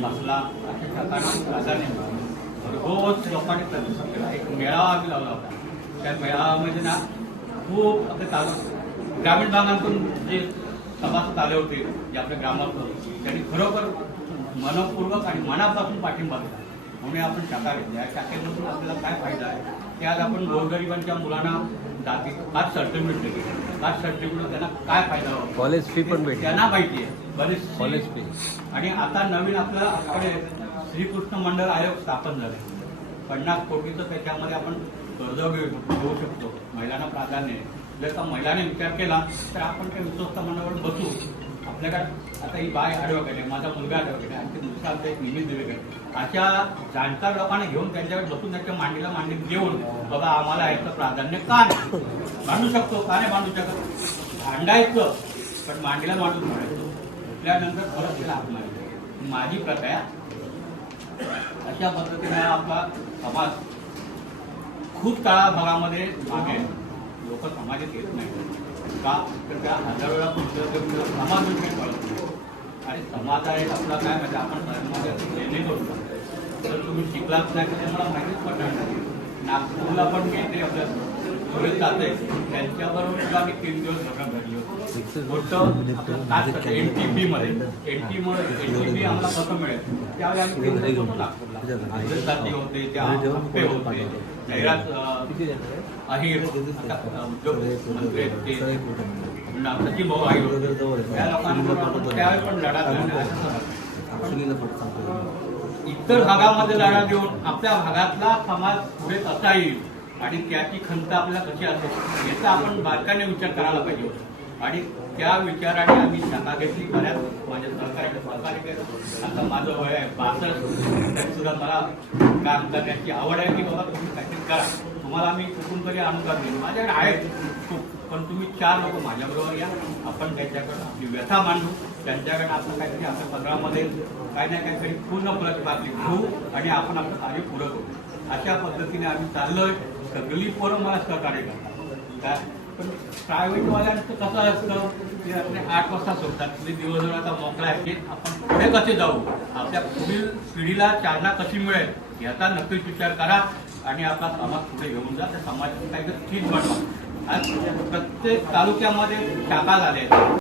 मसला अशा शाखांना प्राधान्य रोज लोकांनी प्रतिसाद केला. एक मेळावा आम्ही लावला होता. त्या मेळाव्यामध्ये ना खूप आपले ग्रामीण भागातून जे सभासद आले होते जे आपले ग्रामस्थ त्यांनी खरोखर मनपूर्वक आणि मनापासून पाठिंबा दिला म्हणून आपण शाखा घेतली. या शाखेमधून आपल्याला काय फायदा आहे ते आज आपण गोरगरिबांच्या मुलांना जाती कास्ट सर्टिफिकेट दिले. कास्ट सर्टिफिकेट त्यांना काय फायदा होतो कॉलेज फी पण भेटते, त्यांना माहिती आहे बरेच कॉलेज फी. आणि आता नवीन आपल्याकडे श्रीकृष्ण मंडळ आयोग स्थापन झाले. 50 कोटीचं त्याच्यामध्ये आपण कर्ज घेऊ शकतो. महिलांना प्राधान्य आहे. जर का महिलांनी विचार केला तर आपण त्या विश्वस्त मंडळावर बसू. आपल्याकडे आता ही बाय ॲडव्होकेट आहे, माझा मुलगा ॲडव्होकेट आहे, आणखी दुसरा आमचा एक निमित्त दिवे आहे. अशा जाणकार लोकांना घेऊन त्यांच्याकडे बसून त्याच्या मांडी देऊन बाबा आम्हाला याचं प्राधान्य का नाही मांडू शकतो, का नाही मांडू शकत. भांडायचं पण मांडीला मांडून मांडायचं. उठल्यानंतर परत तिला हात मारायचं. माझी प्रथा आहे. अशा पद्धतीने आपला समाज खूप तळाभागामध्ये मागे लोक समाजात येत नाही का तर त्या हजार वेळा समाज कळत नाही. आणि समाज आहे आपला काय माहिती आपण धर्मामध्ये लेणे करतो. तर तुम्ही शिकलाच नाही तर तुम्हाला माहितीच पडणार नाही. नागपूरला पण मी ते आपल्या सुरेश जाते त्यांच्याबरोबर सुद्धा आम्ही 3 दिवस धरण भरली होती. मोठं NTP मध्ये NTP आम्हाला कसं मिळेल त्यावेळी आम्ही 3 दिवस होतो नागपूरला. सुरेश जाती होते, त्या हप्ते होते, जाहिरात अहिर उद्योग मंत्री सचिन भाऊ आई होते. त्या लोकांबरोबर त्यावेळी पण लढा इतर भागामध्ये लढा देऊन आपल्या भागातला समाज पुढे कसा येईल आणि त्याची खंत आपल्याला कशी असेल याचा आपण बारकाईने विचार करायला पाहिजे. आणि त्या विचाराने आम्ही शाखा घेतली. बऱ्याच माझ्या सहकारी केलं. आता माझं वय आहे 62 तरी सुद्धा मला काम करण्याची आवड आहे की बाबा तुम्ही काहीतरी करा. तुम्हाला आम्ही कुठून तरी अनुदान देईन. माझ्याकडे आहेत खूप, पण तुम्ही 4 लोक माझ्याबरोबर या. आपण त्यांच्याकडे आपली व्यथा मांडू. त्यांच्याकडे आपण काहीतरी आपल्या पत्रामध्ये काही ना काहीतरी पूर्ण प्रतिपादली घेऊ आणि आपण आपलं कार्य पुरं करू. अशा पद्धतीने आम्ही चाललोय. सगळी पोरं मला सहकार्य करतात काय. पण प्रायव्हेटवाल्यांचं कसं असतं ते आपले 8 वाजता सोडतात. ते दिवसभर आता मोकळा आहे की आपण पुढे कसे जाऊ, आपल्या पुढील पिढीला चालना कशी मिळेल याचा नक्कीच विचार करा आणि आपला समाज पुढे घेऊन जा. त्या समाजाची काहीतरी ठीक बनवा. आज प्रत्येक तालुक्यामध्ये शाखा झाल्या आहेत.